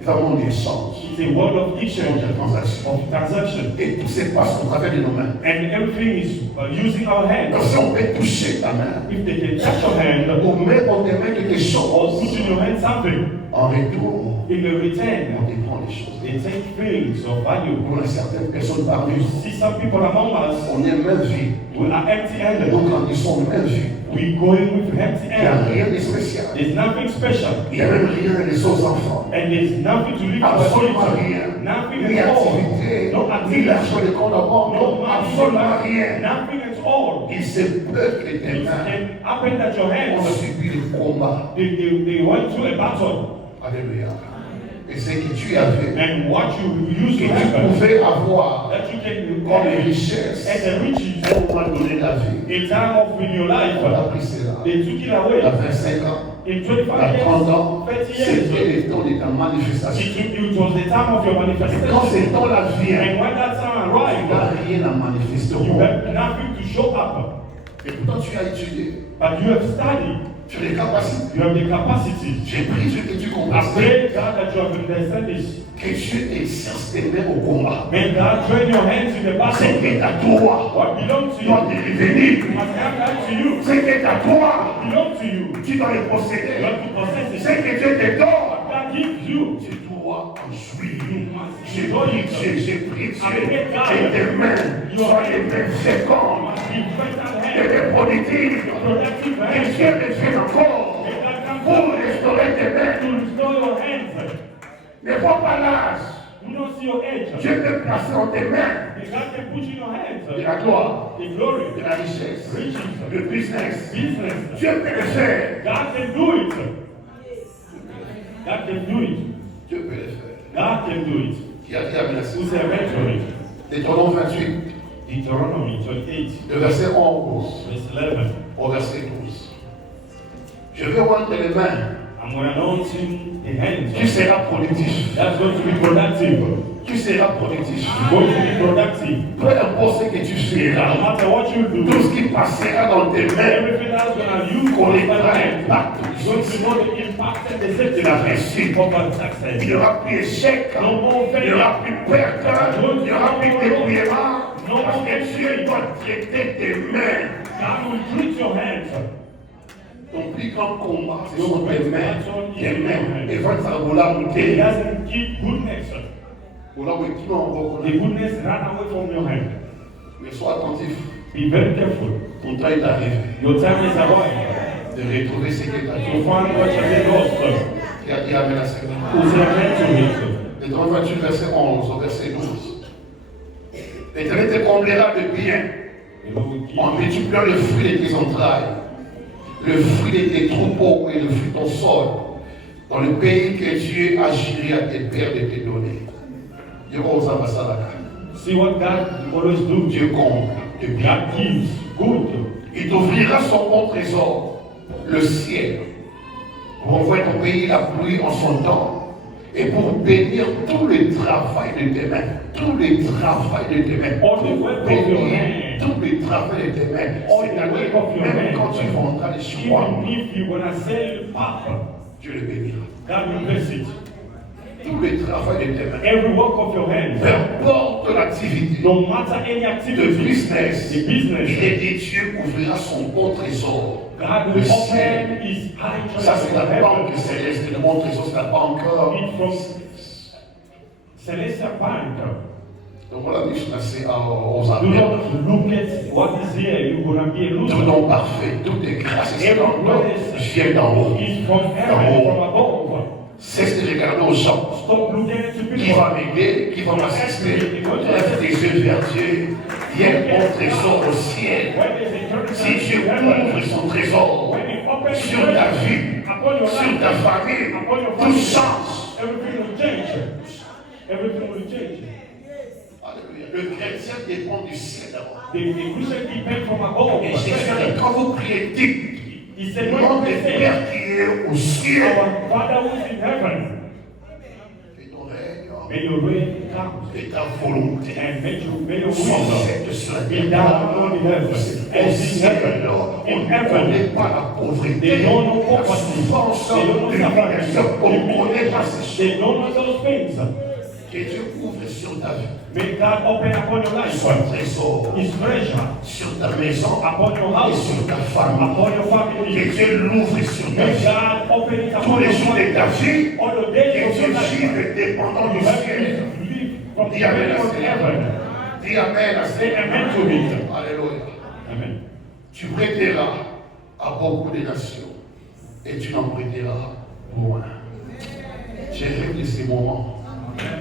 C'est un monde d'échange, It's a world of un monde exchange, de transaction. of transaction. Et tout se passe au travers de nos mains. And everything is using our hands. Donc si on peut toucher ta main, If they can touch your hand on te met quelque or chose, put in your hand something, en retour, in the on return, te prend les choses. they take things of value. On a certaines personnes parmi You nous, see some people among us on est même vie. who are empty-handed. Nous grandissons même vie. We going with empty Il n'y a hands. rien de spécial. There's nothing special. Il n'y a même rien de aux enfants. And there's nothing to live for. Absolument rien. Nothing Ni at all. activité, No ni activity. l'argent de compte en banque. No money. Absolument rien. Nothing at all. Il se peut que tes It mains can happen that your ont hands, subi le combat. they went through a battle. Alléluia. Et ce que tu avais, And what you used que to tu have, pouvais avoir that you can comme have richesse, as a riches, à un moment donné de la vie. a time of in your life, On a pris cela. they took it away. À 25 ans, In 25 à 30 years, ans, 30 c'était years, le temps de ta manifestation. it was the time of your Et quand manifestation. ce temps-là vient, And when that time tu n'as arrived, rien à manifester au you monde. have nothing to show up. Et pourtant, tu as étudié. But you have studied, Tu as les capacités. you have the capacity. J'ai pris ce que tu I comprends. pray God that you have understood this. Que Dieu exerce tes mains au combat. May God train your hands in the Ce battle. qui est à toi What belongs to doit you te revenir. must come back to you. Ce qui est à toi, Belong to you. tu dois le You posséder. have to possess Ce it. que Dieu te donne, God gives you. tu dois en jouir. You must J'ai enjoy pris it. Dieu, j'ai pris Dieu. Avec God. Et tes mains soient des mains You fécondes must be fertile et hands. des productives. Productive Et hands. Dieu te fait encore May God come pour to restaurer tes mains. restore your hands. Ne vois pas l'âge. You don't see your age. Dieu peut placer dans tes mains May God can put in your de hands la gloire, the glory, de la richesse, riches, le business. business. Dieu peut le faire. God can do it. God can do it. Dieu peut le faire. God can do it. Qui a dit Amen. Who's a victory? Deutéronome 28, Deuteronomy 28, le verset 11 verse 11. au verset 12. Je vais rendre les mains. I'm going to anointing the hands. Tu seras productif. That's going to be productive. Tu seras productif. Going to be productive. Peu importe ce que tu No feras, matter what you tout do, ce qui passera dans tes mains everything that's going to use for connaîtra the l'impact going to know the impact and the de safety la réussite. of our Il success. n'y aura plus d'échec, il n'y aura plus de perte, il n'y aura plus de débrouillement. Parce que Dieu doit traiter tes mains. God will treat your hands. Ton plus grand combat, ce sont tes mains. Tes mains. Et quand ça va la He monter, doesn't keep goodness. pour la monter, on va The reconnaître. goodness run away from your hand. Mais sois attentif. Be very careful. Ton temps est arrivé Your time is arriving. de retrouver ce que tu as To dit. find what you have lost. Qui a dit Amen à ce moment. Who's a hand to it? Deutéronome 28, verset 11 au verset 12. L'Éternel te comblera de bien The Lord will give en multipliant le fruit de tes entrailles, le fruit de tes troupeaux et le fruit de ton sol, dans le pays que Dieu a juré à tes pères de te donner. Dieu ose Abasalaka. See what God always do. Dieu comble de bien. God gives good. Il t'ouvrira son bon trésor, le ciel, pour envoyer ton pays la pluie en son temps, et pour bénir tout le travail de tes mains. Tout le travail de tes mains. All the work of your Bénir hands. tout le travail de tes mains. All the C'est-à-dire, work of your même hands. quand tu vendras les choix, Even if you wanna sell papa, Dieu le bénira. God will bless it. Tout le travail de tes mains. Every work of your hands. Peu importe l'activité No matter any de activity, business, the business, et Dieu ouvrira son bon trésor. God Le will ciel. open his high Ça, c'est la treasure banque of heaven. céleste. Le bon trésor, c'est la banque. It from Celestial Bank. Donc voilà, Mishnah, c'est aux Do Arabes. not look at what is here. You're gonna be a Tout loser. don parfait, toute grâce et Every splendeur grace vient d'en haut. is from heaven, from above. Cesse de regarder aux gens. Stop looking to Qui people. va m'aider, qui va m'assister. Lève tes yeux vers Dieu. Il y a un bon trésor au ciel. When there's a Si eternity Dieu in heaven, ouvre son trésor when he opens sur ta vie, upon your sur ta life, famille, upon your tout family, change. everything will change. Everything will change. Alléluia. Le chrétien dépend du ciel d'abord. The Christian depend from above. Et Jésus dit, quand vous priez, dites, He said, when nom de you say, Père qui est au ciel. our Father who is in heaven, Et ton règne may your reign come. et ta volonté. And may your Soit will faite sur la be terre. done on heaven. Au As in ciel, heaven. on In ne heaven. connaît pas la pauvreté, They don't know la poverty. souffrance, They don't know l'humiliation. suffering. On ne connaît pas ces choses. They don't know those things. Que Dieu ouvre sur ta vie, May God open upon your life son trésor, His treasure, sur ta maison upon your et house, sur ta famille. upon your Que family. Dieu l'ouvre sur ta May vie. God open it Tous upon les your jours de family. ta vie, All the que days of Dieu your life. vive dépendant You du have ciel. to live from the Dis Amen heaven à of Seigneur. heaven. Dis Amen à Say Seigneur. amen to it. Alléluia. Amen. Tu prêteras à beaucoup de nations et tu n'en prêteras point. J'ai rêvé de ces moments.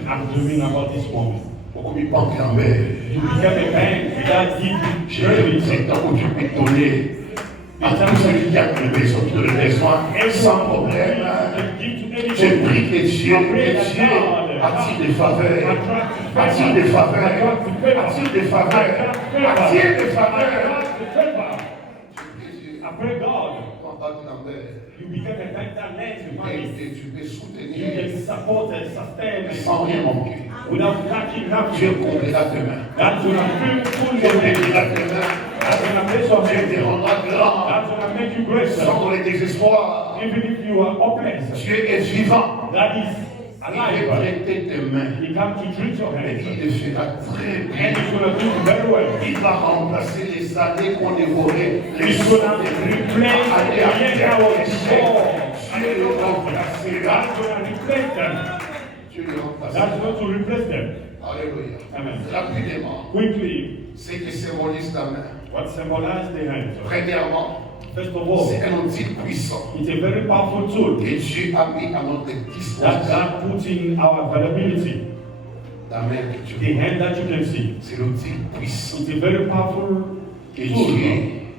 I'm dreaming about this moment. Beaucoup de banques en mer. You become a bank without giving J'ai rêvé de credit. ces temps où tu peux donner à tous ceux qui ont le besoin sans problème. Je prie que Dieu attire des faveurs, attire des faveurs, attire des faveurs, attire des faveurs. Après God, Quand banque en mer, you become a bank that lends you money. et tu peux You soutenir can support and sustain sans rien manquer. without lacking Dieu nothing. comblera tes mains. That's gonna fill Dieu your hand. bénira tes mains. That's gonna bless your Dieu te hand. rendra grand. That's gonna make you great. Sans dans le désespoir. Even if you are hopeless, Dieu est vivant. that is Il va alive. traiter tes mains. He comes to treat your Et hands. il le fera très And bien. he's going to do it very well. Il va remplacer les années qu'on dévorait, les He's going to replace the années years that was échec. before. Dieu le remplacera. God's going to replace them. Dieu le remplacera. That's going to replace them. Alléluia. Amen. Rapidement, Quickly, c'est qui symbolise la main. what symbolizes the hands? Premièrement, First of all, c'est un outil puissant it's a very powerful tool que Dieu a mis à notre that disposition. God puts in our availability. La main que The Dieu hand that you can see. c'est l'outil puissant It's a very powerful tool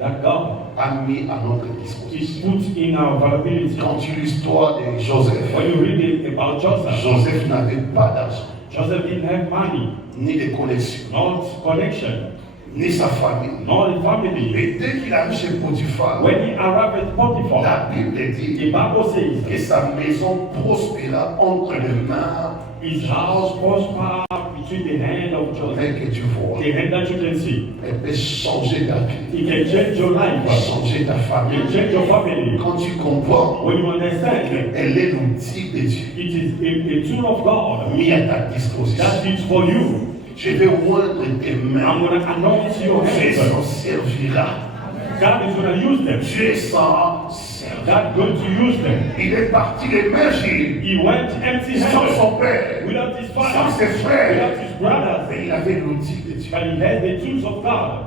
that God a mis à notre is disposition. put in our availability. Quand tu lis l'histoire de Joseph, When you read about Joseph, Joseph n'avait pas d'argent, Joseph didn't have money, ni de connexion, not connection, ni sa famille. not a family. Mais dès qu'il arrive chez Potiphar, When he arrived at Potiphar, la Bible dit the Bible says que sa maison prospéra entre les mains his house prospered between the hand of Joseph, mais que tu vois. the hand that you can see. Elle peut changer ta vie, He can change your life, changer ta he famille. can change your family. Quand tu comprends, When you understand, elle est l'outil de Dieu it is a tool of God mis à ta disposition. that is for you. Je vais oindre tes mains. I'm going to anoint your Dieu hands. s'en servira. God is going to use them. Dieu s'en servira. God going to use them. Il est parti les mains vides, He went sans empty-handed, son père, without his sans father, ses frères. without his brothers, Mais il avait l'outil de Dieu. but he has the tools of God.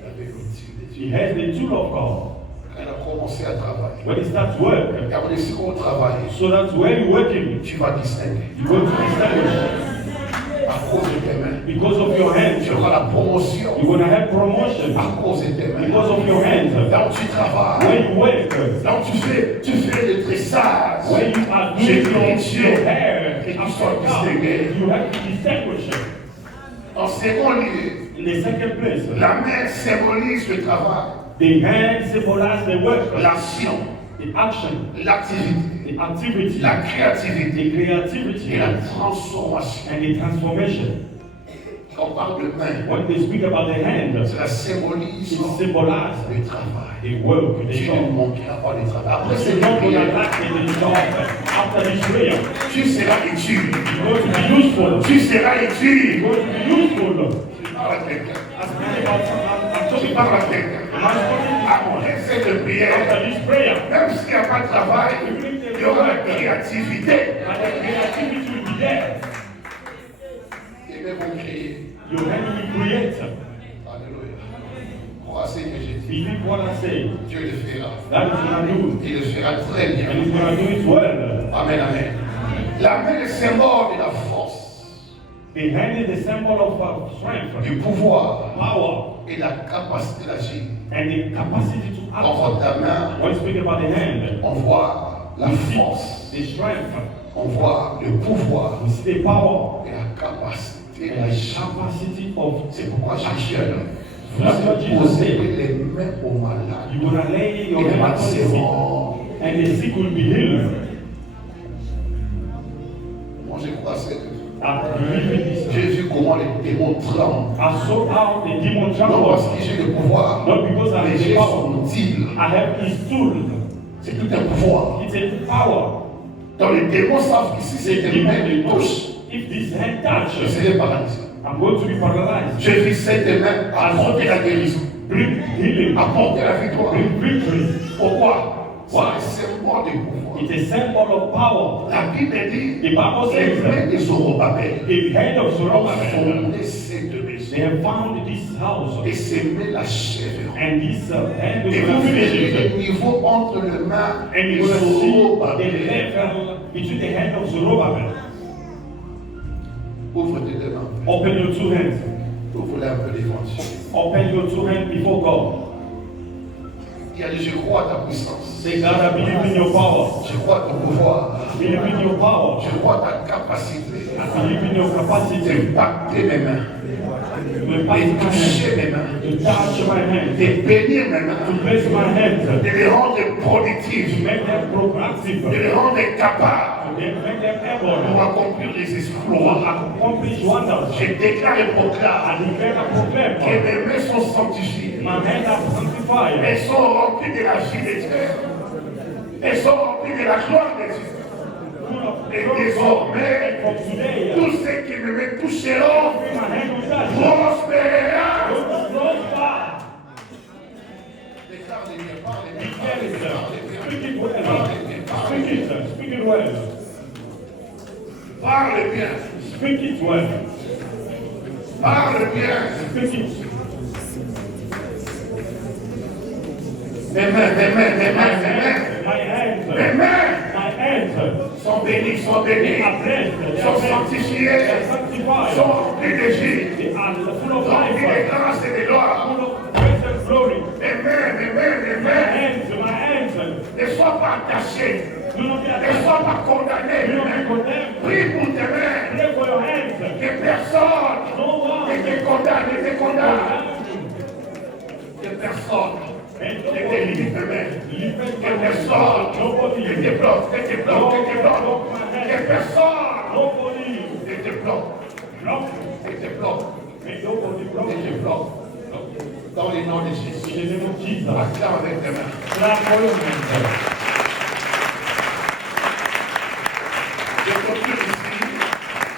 Il avait l'outil de Dieu. He has the tool of God. Quand il a commencé à travailler, When he starts work, il a dit, si on travaille, so that's where you're working, tu vas distinguer. you're going to distinguish. À cause de tes mains, Because of your hands, tu auras la promotion. you're going to have promotion. À cause de tes mains. Because of your hands, Là où tu travailles, when you work, là où tu fais le tressage, when you are J'ai doing pris your hair, et tu after sois God, distingué. you have to distinguish. En second lieu, In the second place, la main symbolise le travail, the hand symbolizes the work, l'action, the action, l'activité, the activity, la créativité the creativity, et la transformation. and the transformation. Quand on parle de main, When they speak about the hand, cela symbolise it symbolizes le travail. the work, the Tu ne job. manqueras pas de travail. Après You're cette not going to prière, lack the job after this prayer. tu seras utile. You're going to be useful. Tu seras You're utile. going to be useful. Tu parles à quelqu'un. I'm Tu talking parles about à quelqu'un. I'm Après cette prière, after this prayer. même s'il n'y a pas de travail, il y aura la créativité. And the creativity will be there. Et même vont créer. Your hand will create. Alléluia. Crois ce que j'ai dit. Believe what I say. Dieu le fera. That is going to do it. Il le fera très bien. And he's going to do it well. Amen, amen. La main est symbole de la force, The hand is the symbol of strength, du pouvoir power, et la capacité d'agir. and the capacity to On act. voit ta main, When you speak about the hand, on voit la we see force, the strength, on voit le pouvoir we see the power, et la capacité and the d'agir. capacity of C'est pourquoi Jésus a action. dit, vous That's what allez Jesus poser said. les mains aux malades You're going to lay et your les hand malades upon the sick, seront. and the sick will be healed. Moi je crois que I believe in this. j'ai vu comment les démons tremblent. I saw how the demon Non parce trembled. que j'ai le pouvoir, Not because I mais have the j'ai power. son utile. I have his tool. C'est tout un pouvoir. It's a power. Donc les démons savent que si The ces mains les demon touchent, knows if this hand je touches, serai paralysé. I'm going to be paralyzed. J'ai vu cette main apporter la guérison, Bring healing. apporter la victoire. Bring victory. Pourquoi? C'est un symbole de pouvoir. It's a symbol of power. La Bible dit, The Bible les says mains de Zorobabel the hand of ont Zerubbabel, fondé cette they maison have found this house, et s'aimer la chèvre. and this hand is Et going vous to finish verrez it. le niveau entre le main And de you're going to see the Zorobabel. level between the hand of Zerubbabel. Ouvre tes deux mains. Open your two hands. Ouvre-les un peu l'évangile. Open your two hands before God. Il y a des je crois à ta puissance. Say, God, I believe in your power. Je crois à ton pouvoir. I believe in your power. Je crois à ta capacité I believe in your capacity d'impacter mes mains, to de impact my hand, toucher mes mains, to touch my hand, de bénir mes mains, to bless my hands, de les rendre to productives, make them productive, de les rendre capables to make them pour able accomplir les to exploits. accomplish wonders. Je déclare et proclame I declare a que proclaim. mes mains sont sanctifiées. My hands are sanctified. Elles sont remplies de la vie de Dieu. Elles sont remplies de la gloire de Dieu. Full of Et désormais, tous ceux qui me toucheront prospéreront. Speak it well. Parle bien. Speak it well. Parle bien. Speak it. Amen, amen, amen, amen. My hands. Amen. My hands. Sont bénis, sont bénis. Sont sanctifiés. Sont remplis de vie. Full of Remplis de life. grâce et de gloire. Full of grace and glory. Amen, amen, My amen. hands. My hands. Ne sois pas attaché. Do not be Ne attached. sois pas condamné. Do not be condemned. Prie pour tes mains. Pray for your hands. Que personne No one. ne te condamne, ne te condamne. Que personne And ne te limite, amen. limit Que my hands. personne Nobody. ne te bloque, ne te bloque, ne te bloque. Que personne Nobody. ne te bloque, Block. ne te bloque, May nobody block ne te you. bloque. Dans le nom de Jésus. In the name of Jesus. Acclame avec tes mains. Clap for your hands. Je continue ici.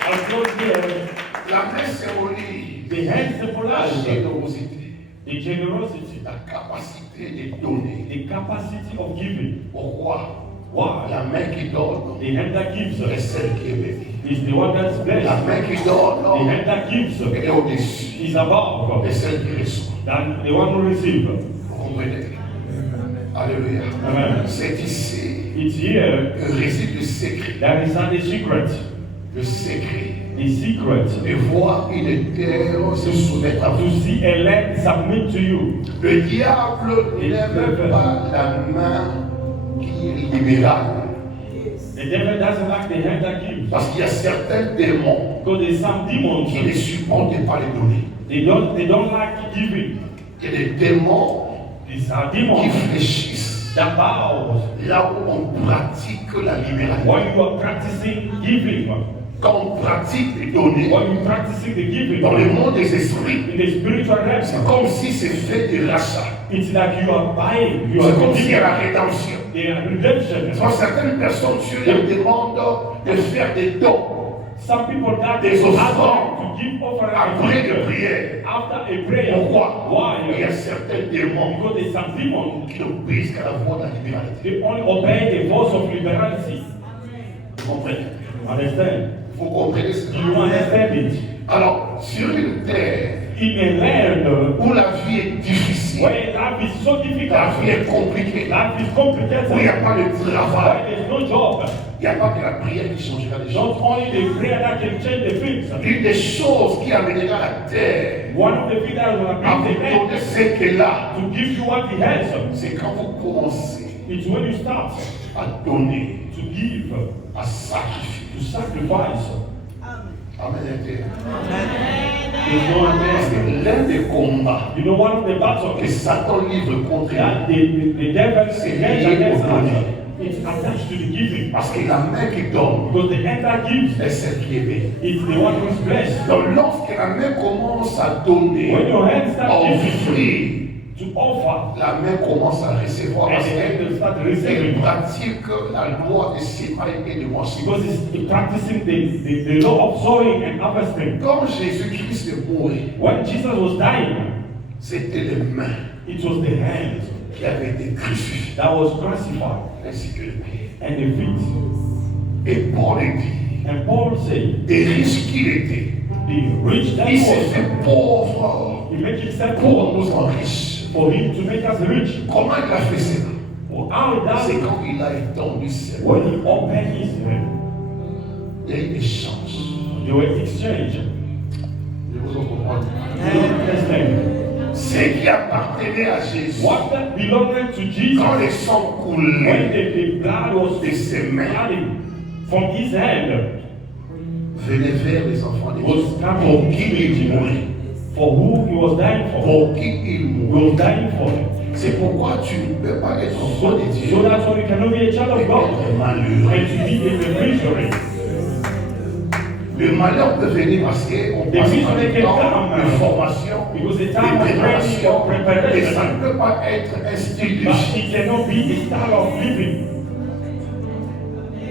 I'll close here. La main symbolise The hands la symbolize générosité, the generosity, la capacité de donner. the capacity of giving. Pourquoi? Why? La main qui donne The hand that gives est celle qui est bénie. is the one that's La blessed. main qui The donne hand that gives est au-dessus is above de celle qui reçoit. than the one who receives. Vous comprenez? Alléluia. Amen. C'est ici It's here que réside le secret. that is not the secret. Le secret The secret de voir une terre se soumettre à to vous. see a land submit to you. Le diable n'aime pas la main qui est libérale. The devil doesn't like the hand that gives. Parce qu'il y a certains démons Because there's some demons qui ne supportent pas les donner. they don't like giving. Il y a des démons These are qui demons fléchissent that bows là où on pratique la libéralité. when you are practicing giving. Quand on pratique les donner When you practicing the giving dans le monde des esprits, in the spiritual realm, c'est comme si c'est fait de rachat. it's like you are buying, you C'est are comme s'il y a giving. la rédemption. They are redemption. Quand certaines personnes, Dieu leur demande de faire des dons Some people that Des they ask offrandes. to give offering après les prières. after a prayer. Pourquoi? Why? Il y a certains démons Because there's some demons qui n'obéissent qu'à la voix de la libéralité. they only obey the voice of liberality. Vous comprenez? Understand? Vous comprenez Do ça? you understand it? Alors, sur une terre In a land où la vie est difficile, where life is so la difficult, vie est compliquée, life is complicated, où il n'y a pas de travail, where there's no job, il n'y a pas que la prière qui changera les choses. not only the prayer that can change the things. Une des choses qui amènera la terre One of the things that will à bring the vous man donner ce qu'elle a, to give you what he has, c'est quand vous commencez it's when you start à donner, to give, à sacrifier. to sacrifice. Amen. There's no Parce answer. que l'un des combats You know, one of the que battles Satan livre contre that nous, the devil is against us, donner. it's attached to the giving. parce que la main qui donne Because the hand that gives, est celle qui est bénie. it's the one who is blessed. Donc lorsque la main commence à donner, When your hand à starts giving, offrir, to offer, la main commence à recevoir and parce the hand will qu'elle start receiving. pratique la loi de séparer et de moisir. Because it's practicing the law of sowing and harvesting. Quand Jésus-Christ est mort, When Jesus was dying, c'était les mains it was the hands qui avaient été crucifiées, that was crucified ainsi que les pieds. and the feet. Et Paul dit, And Paul said, des riches qu'il était, the rich that il he s'est was, fait pauvre he made himself pour poor nous rendre riches. for him to make us rich. Comment il a fait ça? Well, how he C'est does it? quand il a étendu ses mains. When he opened his hand, Il y a eu des chances. they were exchanged. Je vous en comprends. You don't understand? Ce qui appartenait à Jésus, What that belonged to Jesus, quand le sang when coulait the blood was de ses mains, flooding from his hand, venait vers les enfants de was Dieu. coming Pour qui il mourit. for who he was dying for. Pour qui il He mourit. was dying for. C'est pourquoi tu ne peux pas être enfant So, de Dieu so that's why you cannot be a child et of God être malheureux. and to be in the misery. Le malheur peut venir parce qu'on Des passe par miseries des can temps come, de formation, Because the de time of training préparation, or et ça preparation, ne peut pas être un style de but vie. it cannot be a style of living.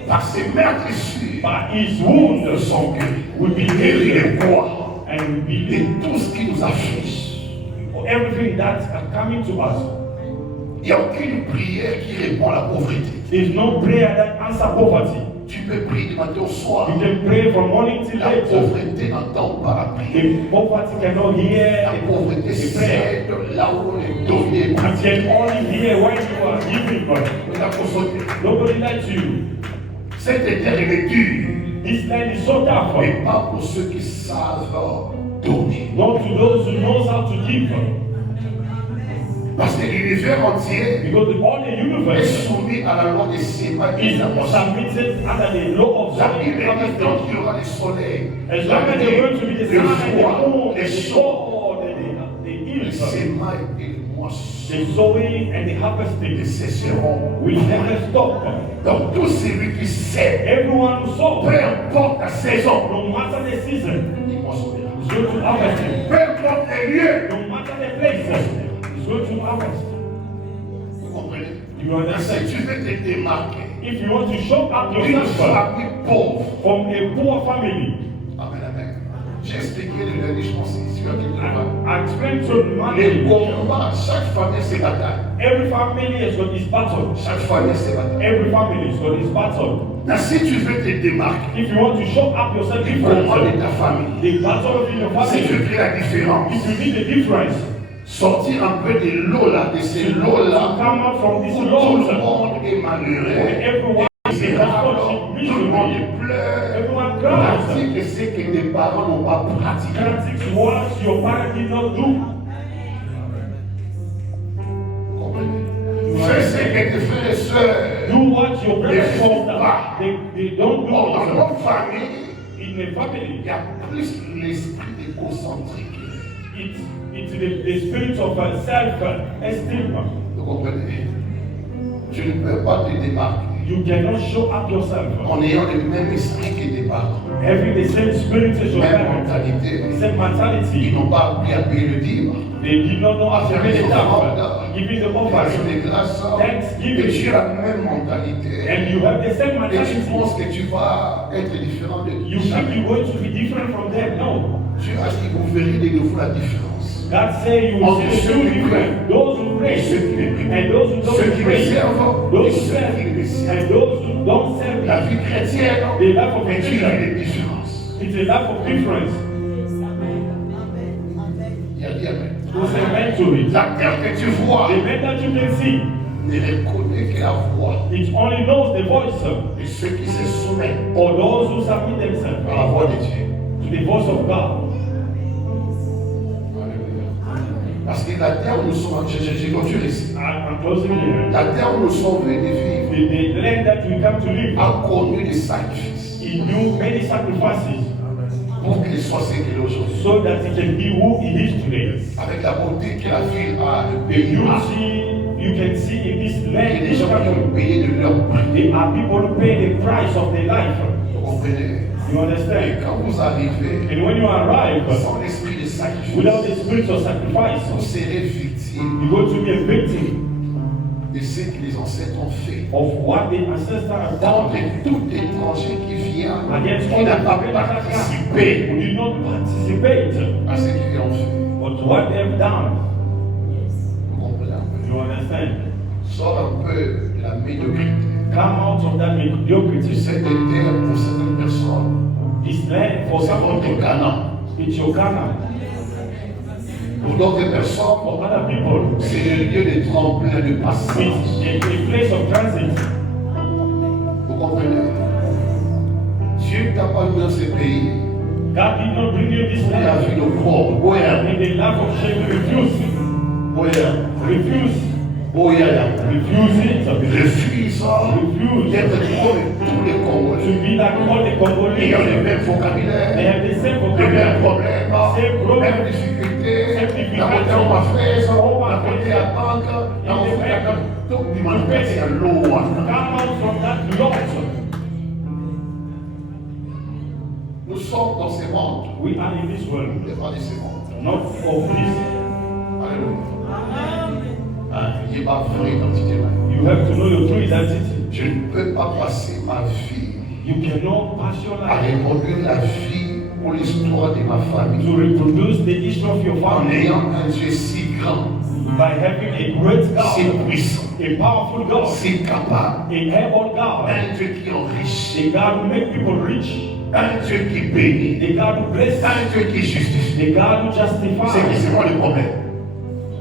Par ses meurtrissures, by his wounds, nous sommes guéris. we be Guéris healed. de quoi? And we De be tout ce qui nous afflige. for everything that's coming to us. Il n'y a aucune prière qui répond à la pauvreté. There's no prayer that answers poverty. Tu peux prier du matin au soir. You can pray from morning till La late. pauvreté n'entend pas la prière. The poverty cannot hear La pauvreté the prayer. cède là où on est donné. You can only hear when you are giving. On a consommé. Nobody likes you. Cette terre est dure, This land is so tough. mais pas pour ceux qui savent donner. Not to those who knows how to give. Parce que l'univers entier Because all the est universe soumis à la loi des sémats et is de la moisson. submitted under the law of La soil Bible and dit tant harvesting. qu'il y aura le soleil, As la long as they're going to be nuit, the le sun and the froid, moon, les the champs, sword and the les hills, sémats et le moisson the sowing and the ne harvesting cesseront. will never stop. Donc tout celui qui sait, Everyone who sows, peu importe la saison, no matter the season, il moissonnera. is going to harvest it. Peu importe les lieux, No matter the place, is going to harvest. vous comprenez? You understand? Si tu veux te démarquer If you want to show up d'une yourself famille pauvre, from a poor family, amen, amen. J'ai expliqué le lundi, je pense, ici, à quelque part. I explained to Les man, combats, chaque famille ses batailles. every family has got its battle. Chaque famille ses batailles. Every family has got its battle. Mais si tu veux te démarquer, If you want to show up yourself les combats de different, ta famille, the battle in your si tu family, veux créer la différence, if you need a difference, sortir un peu de l'eau là, de ces lots-là, come out from this où tout load, le monde est malheureux, everyone is et in là, hardship, tout le monde misery, pleure. everyone cries. Pratique ce que tes parents n'ont pas pratiqué. Practice what your parents did not do. Vous comprenez? Fais ce que tes frères et sœurs. Do what your brothers and font sisters, pas. they don't do. Or, dans Also. notre famille, In a family, il y a plus l'esprit égocentrique. it's the spirit of self-esteem. Vous comprenez? Tu ne peux pas te démarquer You cannot show up yourself. en ayant le même esprit que tes parents, Having the same spirit as your même parents, mentalité. same Ils mentality. n'ont pas appris à payer le dîme, They did not know how to pay the tithe, giving the sur offering, des grâces, Thanksgiving. et tu as la même mentalité. and you have the same Et tu mentality. penses que tu vas être différent de You think you're going to be different from them? No. Tu as dit que vous verrez de vous la différence. God say you will see two different. Those who pray and those who Ceux don't qui me pray. servent et Those who ceux serve qui me servent. and those who don't serve. La vie chrétienne The life of a est une Christian. vie de différence. It's a life of difference. Il y a dit Amen. Who's amen to it? La terre que tu vois The man that you can see, ne reconnaît que la voix it only knows the voice de ceux qui se soumettent or those who submit à la themselves voix de Dieu. to the voice of God. Alléluia. Parce que la terre où nous sommes, je continue ici. I'm closing here. La terre où nous sommes venus vivre The land that we come to live, a connu des sacrifices he knew many sacrifices pour qu'il soit ce qu'il est aujourd'hui. so that he can be who he is today. Avec la beauté que la ville a, le The pays a. you can see in this Il y land, a des this gens qui country, ont payé de leur prix. there are people who pay the price of their life. Vous comprenez? You Et understand? quand vous arrivez And when you arrive, sans l'esprit de sacrifice, without the spirit of vous sacrifice, serez victime you're going to be a victim de ce que les ancêtres ont fait. of what the ancestors have Contre done tout étranger qui vient, against qui all n'a the pas people that participé who did not participate, à ce qu'ils ont fait. but what they've done. Vous comprenez un peu? You understand? Sors un peu de la médiocrité. Come out of that mediocrity. Cette terre, pour certaines personnes, This land, for c'est some votre people, Canaan. it's your Ghana. Pour d'autres personnes, For other people, c'est le lieu de tremplin de passage. it's a place of transit. Vous comprenez? Dieu t'a pas mis dans ce pays. God did not bring you this Il a land. vu le corps. Boya, In the life of shame, refuse. boya, Refuse. boya. Refuse it. Refuse d'être comme tous les To Congolais. be like all the Ils ont Congolese. le même They vocabulaire, have the same le même vocabulary. problème, Same problem. même difficulté. Same difficulty. La côté on m'a fait ça, la côté à banque, la côté à banque. Tout le monde c'est à l'eau. Come out from that lot. Nous sommes dans ce monde, We are in this world, mais pas de ce monde. not of this. Alléluia. Il n'y a pas vraie identité là. You have to know your true identity. Je ne peux pas passer ma vie You cannot pass your à life reproduire la vie ou l'histoire de ma famille to reproduce the history of your en family ayant un Dieu si grand, by having a great si God, puissant, a powerful God, si capable, a able God, un Dieu qui enrichit, a God who makes people rich, un Dieu qui bénit, a God who blesses, un Dieu qui justifie. a God who C'est justifies. moi le problème.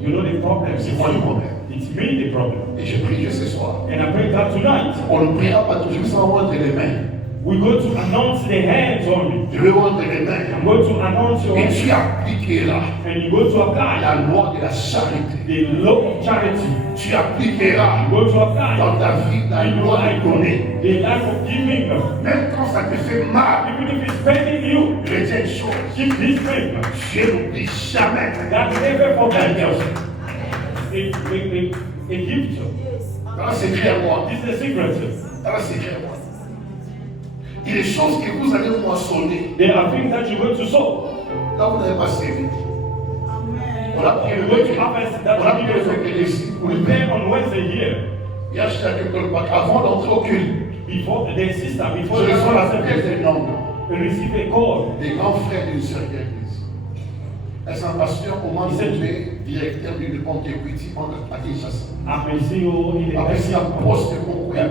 You know the problem. C'est moi le problème. It's me the problem. Et je prie Dieu ce soir. And I pray that tonight On ne priera pas toujours sans moindre les mains. we're going to announce the hands only. Je vais moindre les mains. I'm going to announce your Et hands. tu appliqueras And you're going to apply la loi de la charité. the law of charity. Tu appliqueras You're going to apply dans ta vie la in your loi life de donner. the life of giving. Même quand ça te fait mal, Even if it's paining you, retiens une chose. keep this thing. Dieu n'oublie jamais. God never forget us. A gift. Dans c'est clair moi. This is a secret. Dans c'est clair moi. Il y a des choses que vous allez moissonner. There are things that you're going to sow. Là, vous n'avez pas servi. On a pris You're le going to harvest that on a pris you le give. fait ici pour le We père. pay on Wednesday here. Il y a chacun de pas avant d'entrer au culte. Before the sister, before Je the reçois la service, tête des noms. we receive a call. Des grands frères d'une seule église. Est-ce un pasteur au moment donné, directeur du compte equity à Kinshasa? I'm a CEO in the Après ça, poste a beaucoup bien.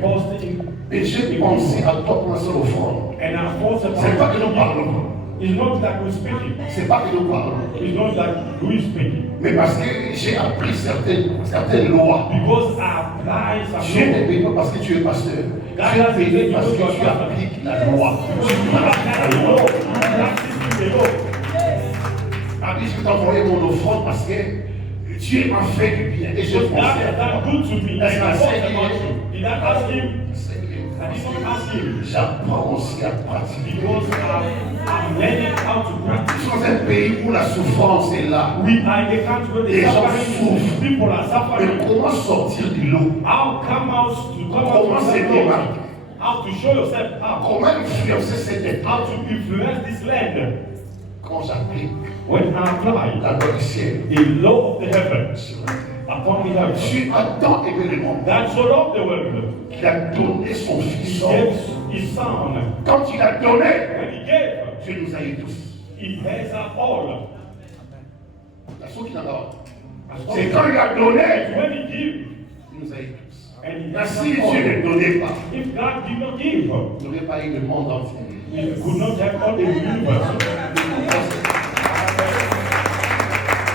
post in, Et j'ai pensé à toi pour un seul offrande. and I force C'est pas que nous parlons. It's not that we're speaking. C'est pas que nous parlons. It's not that we're speaking. Mais parce que j'ai appris certaines lois. Because I apply some Tu es law. béni parce que tu es pasteur. Tu es béni parce que tu appliques la loi. You apply the law. You practice the law. Ah oui, je vais t'envoyer mon offrande parce que tu es un fait du bien. Et je God pensais has à done toi. good to me. And Est-ce I que thought c'est about you. Did I ask him? I did not ask him. J'apprends aussi à pratiquer. Because I'm learning how to practice. Dans un pays où la souffrance est là, We are in the country where the Les gens suffering, souffrent. people are mais suffering. comment sortir du lot? How come out Comment se yourself démarquer? out? How to show yourself out? Comment influencer cette étape? How to influence this land? Quand j'applique When I apply la loi du ciel the law of the heavens sur la terre. upon the earth, Dieu a tant aimé le monde God so loved the world, qu'il a donné son He Fils. gave His Son. Quand il a donné, When He gave, Dieu nous a eu tous. He has us all. La chose qu'il en a. C'est quand il a donné, When He give, il nous a eu tous. and He Mais has si us Dieu all. ne donnait pas, If God did not give, il n'aurait pas eu le monde entier. He could not have all the universe.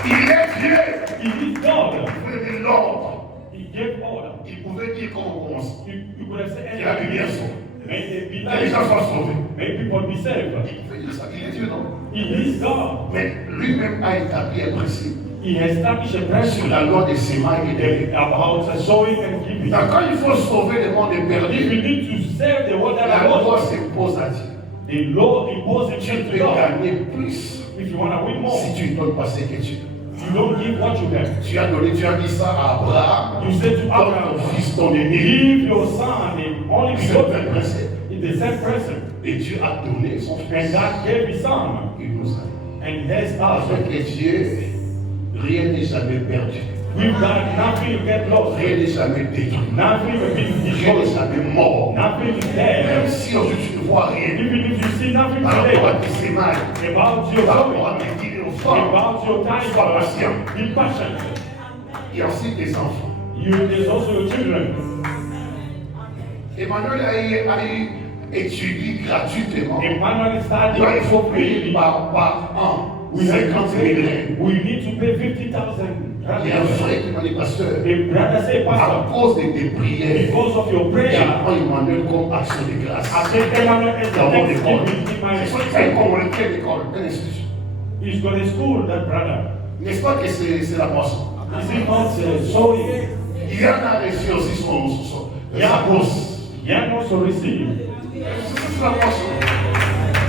Il est Dieu. He is God. Il voulait donner l'ordre. He gave order. Il pouvait dire comment on commence. You could have said Il a pu bien anything. sauver. May they be Que les gens light. soient sauvés. May people be saved. Il pouvait dire ça. Il est Dieu, non? He is God. Mais lui-même a établi un principe He established a sur principle la loi des semailles et des about sowing and giving. Donc, quand il faut sauver le monde If perdu, you need to save the world that la I loi was, s'impose à Dieu. the law imposes Tu it peux to God. gagner plus If you want to win more, si tu ne donnes pas ce que tu as. you don't give what you have. Tu as donné, tu as dit ça à Abraham, You said to donne Abraham, ton fils, ton aîné. give your son the only C'est le même begotten. principe. It's the same person. Et Dieu a donné son And fils. God gave his son. Il nous a. And he has us. Avec Dieu, rien n'est jamais perdu. With God, nothing will get lost. Rien n'est jamais détruit. Nothing will be Rien n'est destroyed. jamais mort. Nothing is there. Même si aujourd'hui tu ne vois rien, Even if you see nothing par rapport à today tes sémailles, about your par sowing, rapport à tes dîners aux femmes, about your sois time, patient. be patient. Il y a aussi des enfants. There's also your children. Emmanuel a eu étudié gratuitement. Emmanuel studied Là, il faut payer freely. par an We have 50 to 000 pay. règles. We need to pay 50,000. Il y a un frère qui m'a dit, pasteur, The brother say, à Pastor, cause de tes prières, because of your je prayer, prends Emmanuel comme action de grâce. I said Emmanuel is the Dans mon next école. giving in my C'est comme quelle école, quelle institution. He's got a school, that brother. N'est-ce pas que c'est la moisson? Is it not sowing? Il y en a reçu aussi sa bourse. Young also receive. C'est la moisson.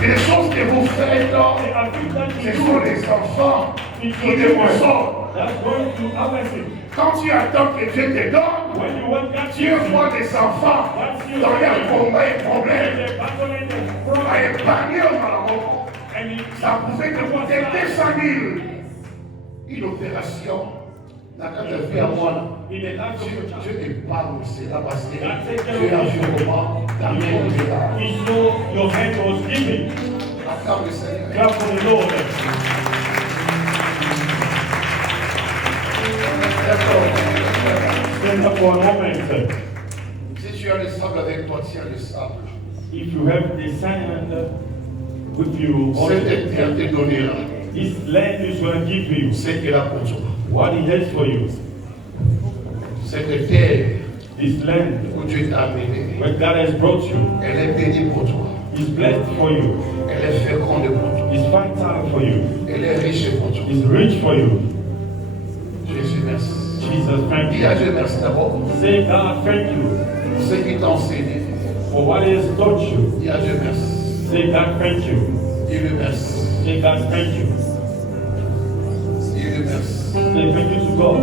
Et les choses que vous faites là, I think that ce you sont do. les enfants It's qui your te children. ressortent. That's going to harvest it. Quand tu attends que Dieu te donne, When you want God Dieu voit des enfants dans leur combat et problème à épargner aux malheureux. Ça pouvait te coûter 200 000. Une opération In the life of your child. Dieu épargne cela parce que God take care Dieu a of vu comment ta main était là. you. He saw your hand was giving. Acclame le Seigneur. Clap for the Lord. Stand up for a moment. Si tu as le sable avec toi, tiens le sable. If you have the sand with you, Cette terre te donnera this land is going to give you ce qu'il a pour toi. what He has for you. Cette terre This land où Dieu t'a amené, where God has brought you elle est bénie pour toi. is blessed for you. Elle est féconde pour toi. Is fertile for you. Elle est riche pour toi. Is rich for you. Jésus, merci. Jesus, thank Dis à you. Dieu merci d'abord Say, God, thank you pour ce qu'il t'a enseigné. for what He has taught you. Dis à Dieu merci. Say, God, thank you. Dis-le merci. Say, God, thank you. Dis-le merci. Say, thank you to God.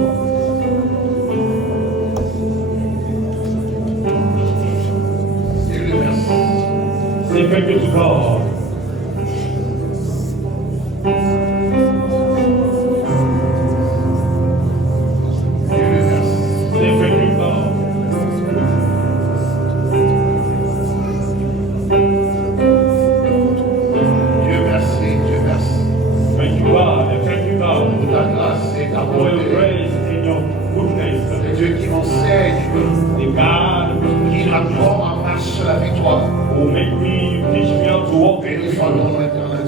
Dis-le merci. Say, thank you to God. Dis-le merci. Say, thank you, God. Dieu merci. Dieu merci. Thank you, God. And thank you, God, Pour ta grâce et ta for your bonté. grace and your goodness. C'est Dieu qui m'enseigne, The God qui m'apprend à marcher la victoire. who make me, teach me how to walk Béni in soit ton nom éternel.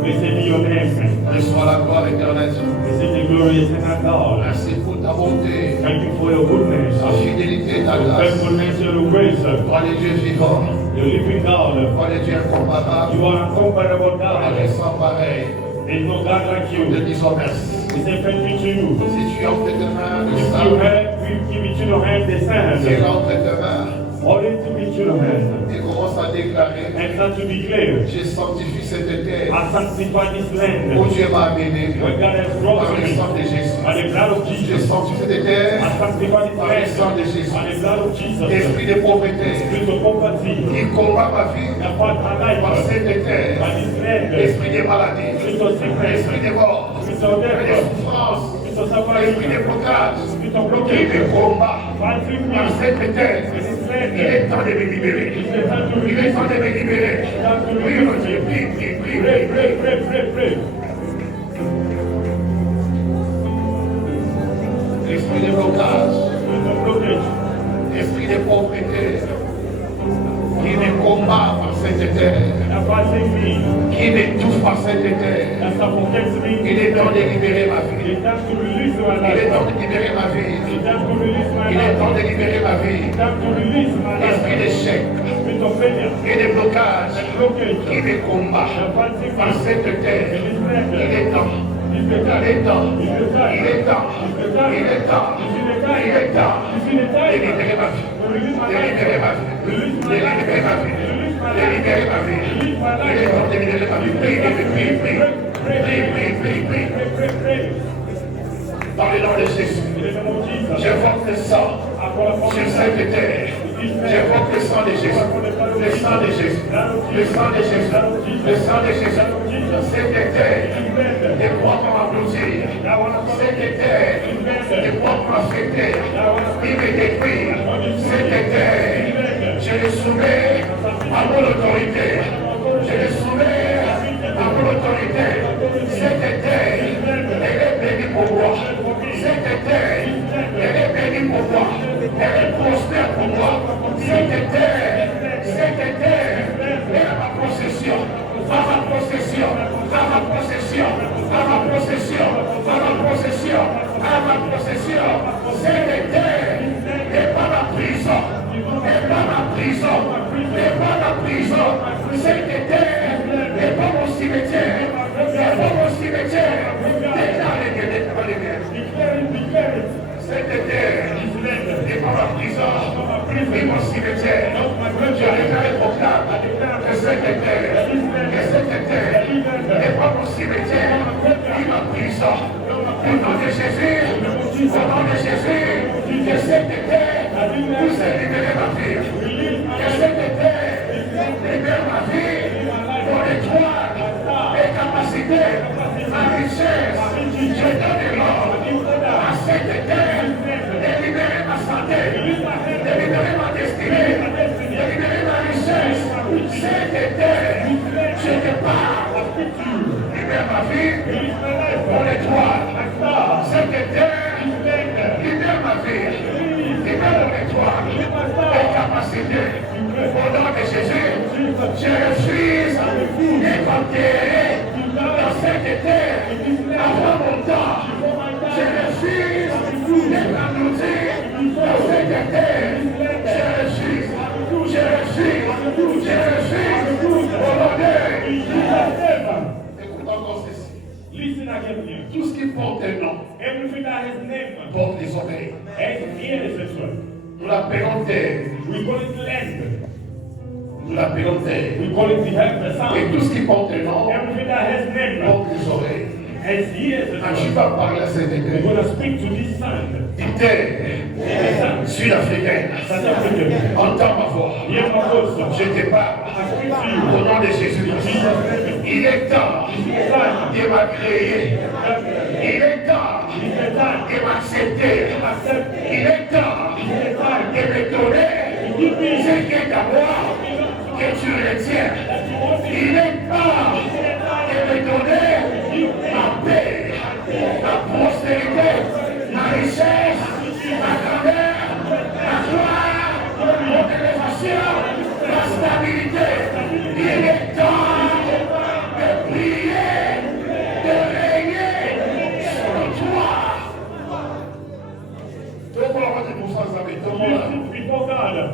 Blessed be your name. Béni soit la gloire éternelle. Blessed be glorious and God. Merci pour ta bonté, Thank you for your goodness, ta fidélité, ta your grâce. faithfulness, your grace. Toi les dieux vivants, Your living God. toi les dieux incomparables, You are incomparable toi les God. sans pareil. There's no God like Nous te you. disons merci. We say thank you to you. Si tu as entre tes mains le If you sang, have, we give it to your hand, the si sand. tu as entre tes mains, Hold it to me to your hand. et commence à déclarer, And start to declare, j'ai sanctifié cette terre I sanctify this où land. Dieu m'a amené Where God has par brought le me. sang de Jésus. By the blood of J'ai Jesus. sanctifié cette terre I sanctify this par le sang land. de Jésus. By the blood of Jesus. Esprit de pauvreté Spirit of poverty. qui combat ma vie That fought my life. par cette terre. By this land. Esprit de maladie, Spirit of sickness. esprit de mort, Spirit of esprit de death. souffrance, Spirit of esprit de suffering. blocage Spirit of qui blockage. me combat Fighting me. par cette terre. This Il land. est temps de me libérer. It's the time to Il est release. temps de me libérer. Oui, mon Dieu, prie, prie, prie, Pray, prie, pray, prie. pray, pray, pray. Esprit de blocage, Spirit of blockage. esprit de pauvreté qui me combat par cette terre, That fighting me. qui m'étouffe par cette terre. That suffocates me. Il est temps de libérer ma vie. It's time to release my Il est temps life. de libérer ma vie. It's time to release my Il est temps life. de libérer ma vie. It's time to release my Esprit life. d'échec Spirit of failure. et de blocage And blockage. qui me combat That fighting par me. cette terre. In this land. Il est temps. It's the Il time. est temps. It's the time. Il est temps. It's the time. Il est temps. It's in the time. Il est temps It's in the de time. libérer ma vie. To release my De libérer ma life. vie. Release De my life. libérer ma vie. Release my De life. libérer ma vie. Release my Il est temps life. de libérer ma vie. Prie, prie, prie, prie. Prie, prie, prie, prie. Pray, pray, pray. Dans le nom de Jésus. In the name of Jesus. J'invoque le sang I call upon sur you. cette terre. J'invoque le sang de Jésus. Le sang de Jésus. Le sang de Jésus. Le sang de Jésus. Cette terre. Des poids pour m'applaudir. Cette terre. Des poids pour m'affecter. Il me détruit. Cette terre. Je le soumets à mon autorité. Je le soumets à mon autorité. Cette terre. Elle est bénie pour moi. Cette terre. Elle est bénie pour moi. Elle est prospère pour moi. Cette terre est à ma possession. À ma possession. À ma possession. À ma possession. À ma possession. À ma possession. Cette terre n'est pas ma prison. N'est pas ma prison. N'est pas ma prison. Cette terre n'est pas mon cimetière. N'est pas mon cimetière. Cette terre n'est pas ma prison, ni mon cimetière. Je déclare et proclame que cette terre n'est pas mon cimetière, ni ma prison. Au nom de Jésus, que cette terre puisse libérer ma vie. Que cette terre libère ma vie, mon étoile, mes capacités, ma richesse. Je donne l'ordre à cette terre. étoile, cette étoile, libère ma vie, libère mon étoile, mes capacités. Au nom de Jésus, je refuse d'être enterré dans cette étoile avant mon temps. Je refuse d'être englouti dans cette étoile. Je refuse. Au nom de écoute encore ceci. Listen again. Tout ce qui porte un nom Everything that has name porte des oreilles. has ears as well. Nous l'appelons terre. We call it land. Nous l'appelons terre. We call it the heaven, the Et sound. tout ce qui porte un nom Everything that has name porte des oreilles. has ears Quand as tu well. vas parler à cette We're église, going to speak to this sound. dis terre, This sound. sud-africaine, South African. entends ma voix. Hear my voice. Je te parle I speak to you. au nom de Jésus-Christ. Il est temps de m'agréer. Il est temps de m'accepter. Il est temps de me donner ce qui est à moi que tu retiens. Il est temps de me donner ma paix, ma prospérité, ma richesse, ma grandeur, ma gloire, mon élévation, ma stabilité. Il est temps de prier, de régner sur toi. Donc on va dire pour ça, avec tout le monde. Before God,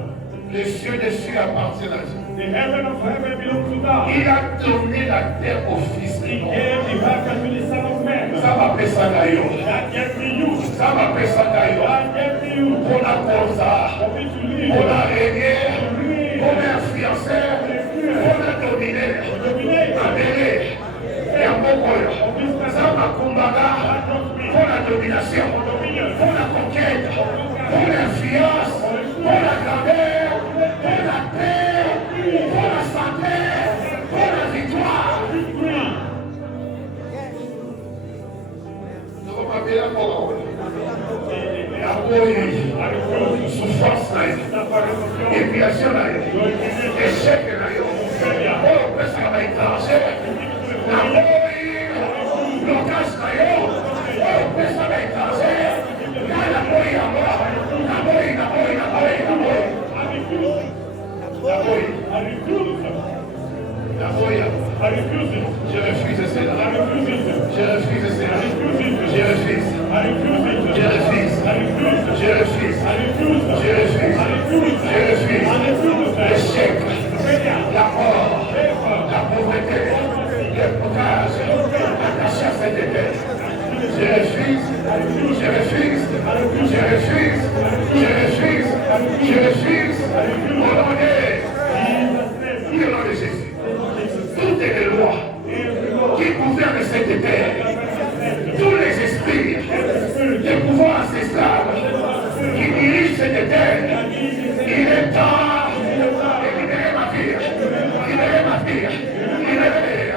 Les cieux des cieux appartiennent à Dieu. the heaven of heaven belongs to God. Il a donné la terre au Fils de He l'homme. gave the heaven to the Son of Man. Ça m'appelle ça d'ailleurs. That gave me you. Ça m'appelle ça d'ailleurs. That gave me you. On a comme ça. For me to live. On a régné. On a influencé. On a dominé. Amené. Et en beaucoup. Ça m'a combattu pour la domination. Pour la conquête. Pour l'influence. Pour la grandeur. Pour la paix. Pour la santé. Pour la victoire. Nous allons m'appeler la parole. La souffrance, épiation, échec, ça va étranger. Blocage, ça va étranger. I refuse it. Je refuse cela. I refuse it. Je refuse cela. Je refuse. I refuse it. Je refuse. I refuse it. Je refuse. I refuse it. Je refuse. I refuse it. Je refuse. I refuse it. L'échec, Failure. la mort, Paper. la pauvreté, le blocage, attaché à cette terre. Je refuse. Je refuse. Je refuse. Je refuse. Je refuse. Au nom de Jésus. Toutes les lois qui gouvernent cette terre, tous les esprits, les pouvoirs ancestrales qui dirigent cette terre, il est temps de libérer ma vie, libérer ma vie, libérer,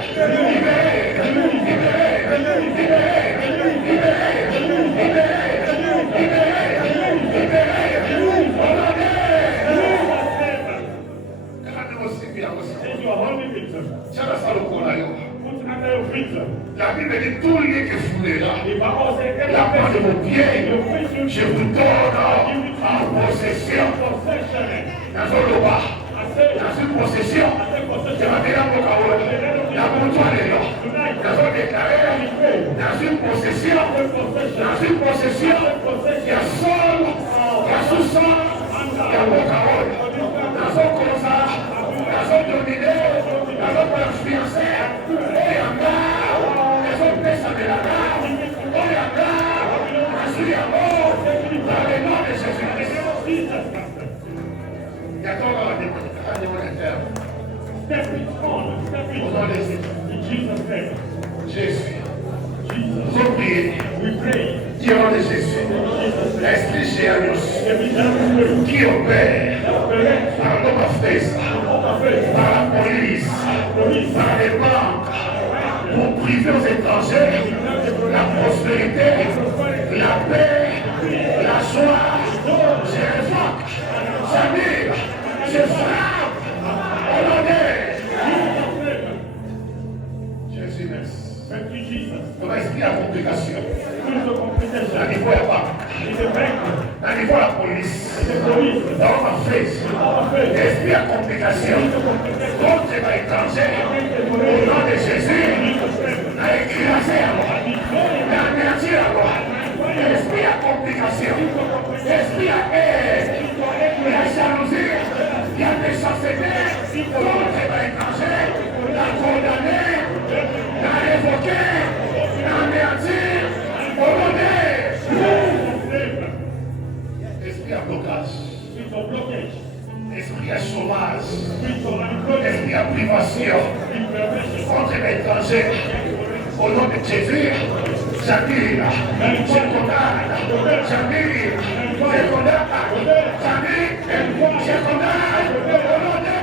libérer, libérer, libérer, libérer, libérer, libérer, libérer, la Bible dit tout lieu que foulé là, la main de mon pied, je vous donne en possession. Dans le roi, dans une possession, je m'appelle la Mokaola, la montoine est là. Dans un déclaré, dans une possession, il y a sol, il y a sous-sol, il y a Mokaola. Dans un constat, dans un dominé, dans un influencé, il y a pesa de la mano, hoy acá, así amor, dans le nom de Jésus-Christ. Il y a encore un terme. Au nom de Jésus. Vous priez. Qui au nom de Jésus. Esprit Géanios, qui opère par l'homme par la police, par les banques, pour priver aux étrangers la prospérité, la paix, la joie. Je révoque, j'annule, je frappe au nom de Jésus. Merci. On va expliquer la complication. Au niveau de la police, dans ma face, esprit à complication, contre les étrangers, au nom de Jésus, à écraser à moi, à anéantir à moi, esprit à complication, esprit à haine, la jalousie, il y a des chanceliers, contre les étrangers, la condamner, la révoquer, la anéantir, au nom de esprit à blocage, esprit à chômage, esprit à privation, contre l'étranger, au nom de Jésus, j'annule, je condamne, j'annule, je condamne, j'annule, je condamne, au nom de...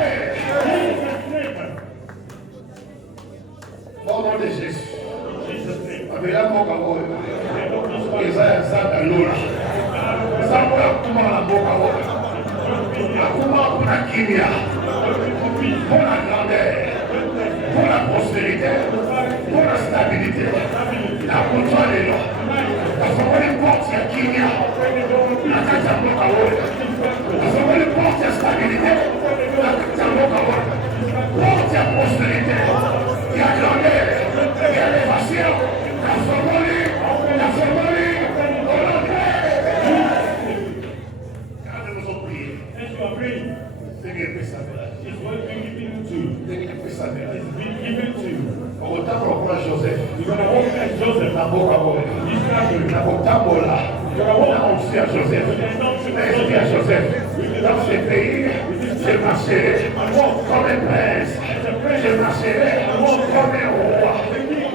Au nom de Jésus, avec la mort à moi, ils ont ça dans l'eau là. Samura kuma la boca boca. Akuma kuna kimia. Pour la grandeur, pour la prospérité, pour la stabilité. La contrôle est là. Parce qu'on les porte à kimia. La tata boca boca. Parce qu'on les porte à stabilité. La tata boca boca. Porte à prospérité. Il y a grandeur, il y a élévation. La formerie, la formerie. Joseph, la boca boca, la boca là, on sait à Joseph, l'esprit à Joseph, dans ce pays, je marcherai comme un prince, je marcherai comme un roi,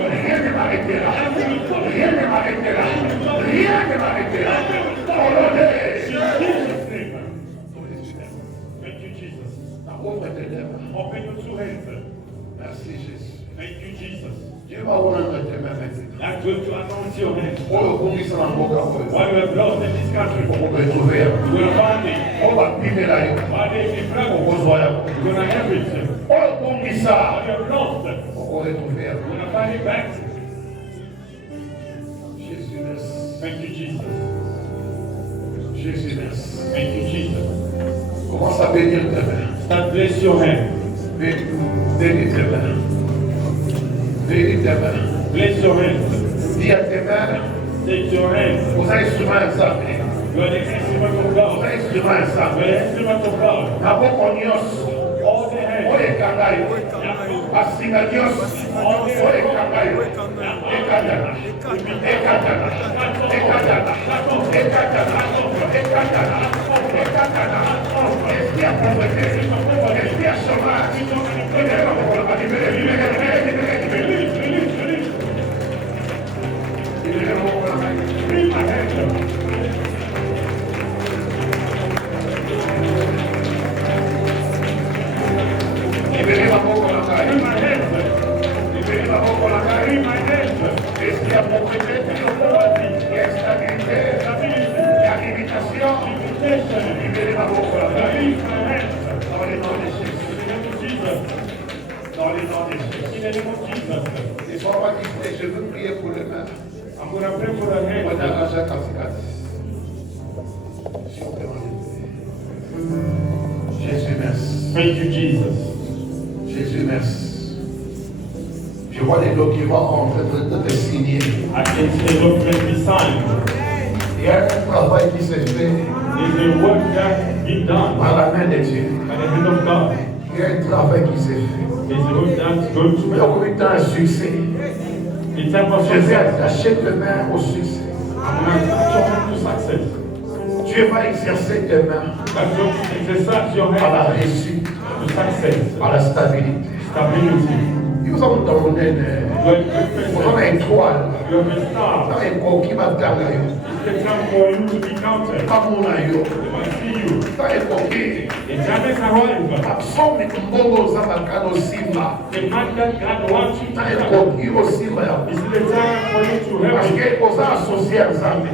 rien ne m'arrêtera, rien ne m'arrêtera, rien ne m'arrêtera, au nom de open your two hands. Merci Jésus. Thank you, Jesus. Dieu va ouvrir tes mains maintenant. That's going to anoint your hands. While you have lost in this country, you will find it. You're going to have it. While you have lost it, you're going to find it back. Jésus, merci. Thank you, Jesus. Jésus, merci. Thank you, Jesus. Commence à bénir tes mains. Start bless your hands. Bénis tes mains. Bénis tes mains. Bless your hands. Dis à tes mains. Take your hands. Vous êtes instrument examiné. You are the instrument of God. Vous êtes instrument examiné. You are the instrument of God. Nabokonios. All the hands. Oye kangayo. Asinadios. Oye kangayo. Ekadana. Ekadana. Ekadana. Ekadana. Ekadana. Ekadana. Esprit à pauvreté. Esprit à chômage. Libérez ma boca la caille. Libérez ma boca la caille. Esprit à pauvreté. Il y a stabilité. Il y a limitation. Libérez ma boca la caille. Dans les noms de Jésus. Dans les noms de Jésus. Et pour moi, je veux prier pour les mains. I'm going to pray for the hand. Jésus, merci. Thank you, Jesus. Jésus, merci. Je vois les documents en train de signer. I can see the document be signed. Il y a un travail qui s'est fait. There's a work that been done par la main de Dieu. By the hand of God. Il y a un travail qui s'est fait. There's a work that's going to be. Il y a combien de temps un succès? Je vais attacher tes mains au succès. Dieu va exercer tes mains à la réussite, à la stabilité. Nous avons donné une étoile. Dans un coquille qui va gagner. Pas mon aïe. Dans un coquille. Absorbe ton bon aux avocats simba. Dans un coquille au simba. Parce que vous associez à Zambé.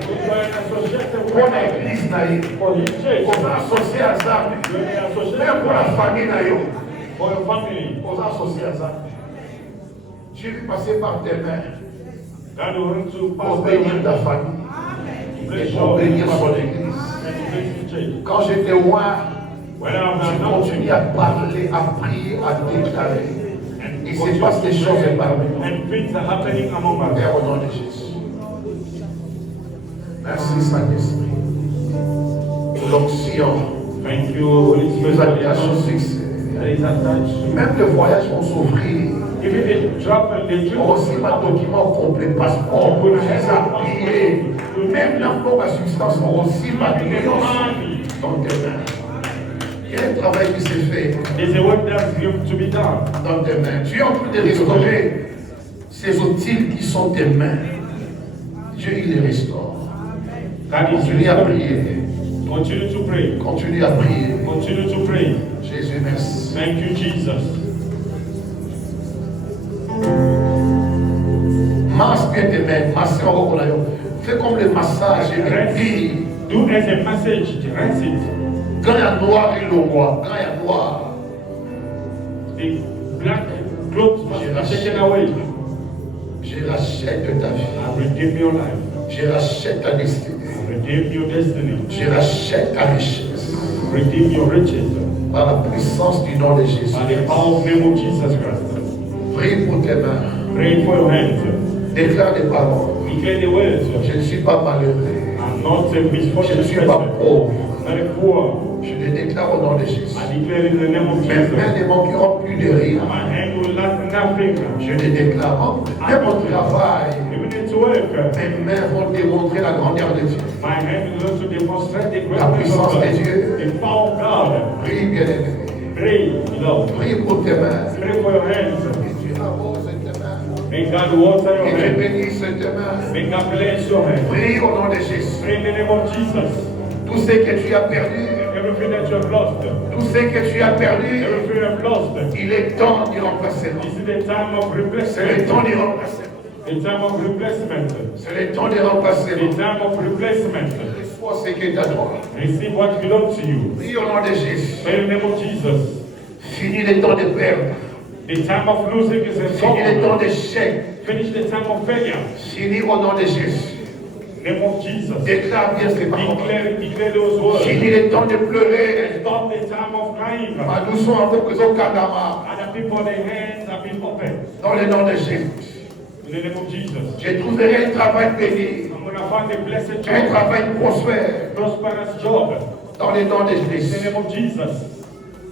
Pour l'église naïe. Vous associez à Zambé. Même pour la famille naïe. Vous associez à Zambé. Je vais passer par tes mains pour bénir ta famille et pour bénir son église. said, Quand j'étais loin, when I'm je not continue à parler, à prier, à déclarer. Il se passe des choses parmi nous. and things are happening among us. Père, au nom de Jésus. Merci, Saint-Esprit. Pour l'onction. Thank you, Holy Spirit, Nous for the attachons anointing succès. that is attached. Même le voyage vont s'ouvrir. Even the travel, the trip, Aussi ma document complet, passeport, visa, billet, même la forme à substance, aussi ma triomphe dans tes mains. Il y a un travail qui s'est fait there's a work that's going to be done. dans tes mains. Tu es en train de restaurer ces outils qui sont tes mains. Dieu, il les restaure. God is Continue à prier. Continue to pray. Continue à prier. Continue to pray. Jésus, merci. Thank you, Jesus. Masse bien tes mains. Masse en haut. Fais comme le massage et puis Do as a message, rest it. quand il y a noir, il le voit. Quand il y a noir, The black clothes must be taken away. je rachète ta vie. I redeem your life. Je rachète ta destinée. I redeem your destiny. Je rachète ta richesse. Redeem your riches. Par la puissance du nom de Jésus. By the power of the name of Jesus Christ. Prie pour tes mains. Pray for your hands. Déclare des paroles. Declare the words. Je ne suis pas malheureux. I'm not a Je ne misfortune suis pas person. pauvre. Not a poor. Je le déclare au nom de Jésus. I declare in the name of Mes mains Jesus. ne manqueront plus de rien. My hand will lack nothing. Je le déclare. Même au travail, Even in work, mes mains vont démontrer la grandeur de Dieu. my hand will also demonstrate the La greatness of puissance God. de Dieu. The power of God. Prie, bien-aimé. Pray, beloved. Prie pour tes mains. Pray for your hands. Que Dieu arrose tes mains. May God water your Que Dieu hands. bénisse tes mains. May God bless your hands. Prie au nom de Jésus. Pray in the name of Jesus. Tout ce que tu as perdu, Everything that you have lost, tout ce que tu as perdu, everything you have lost, il est temps d'y remplacer. this is the time of C'est le temps replacement. d'y remplacer. The time of replacement. C'est le temps d'y remplacer. The time of replacement. Reçois ce qui est à toi. Receive what belongs to you. Prie au nom de Jésus. Pray in the name of Jesus. Finis le temps de perdre. The time of losing is Finis le temps over. d'échec. Finish the time of failure. Finis au nom de Jésus. Name of Jesus. Déclare bien ces paroles. Declare those words. Finis le temps de pleurer. Stop the time of crying. Ma douceur en tant kadama. Other people, their hands have been opened. Dans le nom de Jésus. In the name of Jesus. Je trouverai un travail béni. I'm going to find a blessed Un job, travail prospère. prosperous job. Dans le nom de In the Jésus. name of Jesus.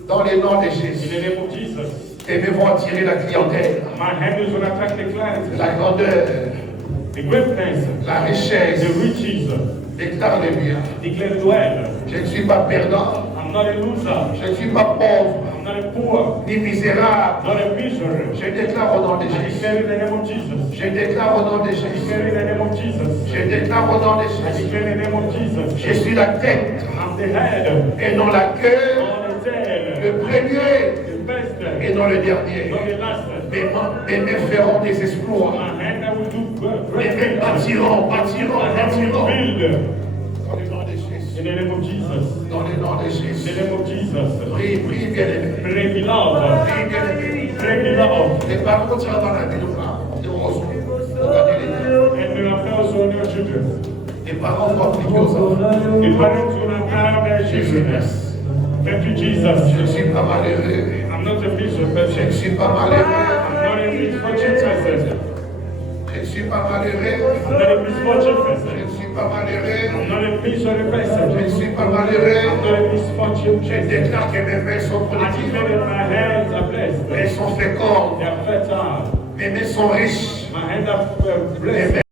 Dans le nom de In Jésus. the name of Jesus. Tes mains vont attirer la clientèle. My hand is going to attract the clients. La grandeur. The greatness. La richesse. The riches. Déclare-le bien. Declare it well. Je ne suis pas perdant. I'm not a loser. Je ne suis pas pauvre. I'm not a poor. Ni misérable. Not a misery. Je déclare au nom de I Jésus. declare in the name of Jesus. Je déclare au nom de I Jésus. declare in the name of Jesus. Je déclare au nom de I Jésus. declare in the name of Jesus. Je suis la tête I'm the head. et non la queue. Not the tail. Le premier The best. et non le dernier. Not the last. Mes mains feront des exploits. My hand I will do Mes great mains things. bâtiront. My hand will Dans build. le nom de Jésus. In the name of Jesus. Dans le nom de In the Jésus. name of Jesus. Prie, prie, bien-aimé. Pray, beloved. Prie, bien-aimé. Pray, beloved. Les parents tirent dans la vie de parents. Regardez les mains. And you apply also on your children. Les parents vont appliquer aux enfants. The parents will apply on their Jésus, children. merci. Thank you, Je Jesus. ne suis pas malheureux. I'm not a miserable Je ne person. suis pas malheureux. I'm not a misfortune person. Je ne suis pas malheureux. I'm not a misfortune Je person. ne suis pas malheureux. I'm not a miserable Je person. ne suis pas malheureux. I'm not a misfortune Je person. déclare que mes mains sont I productives. declare that my hands are blessed. Elles sont fécondes. They are fertile. Mes mains sont riches. My hands are Mes blessed.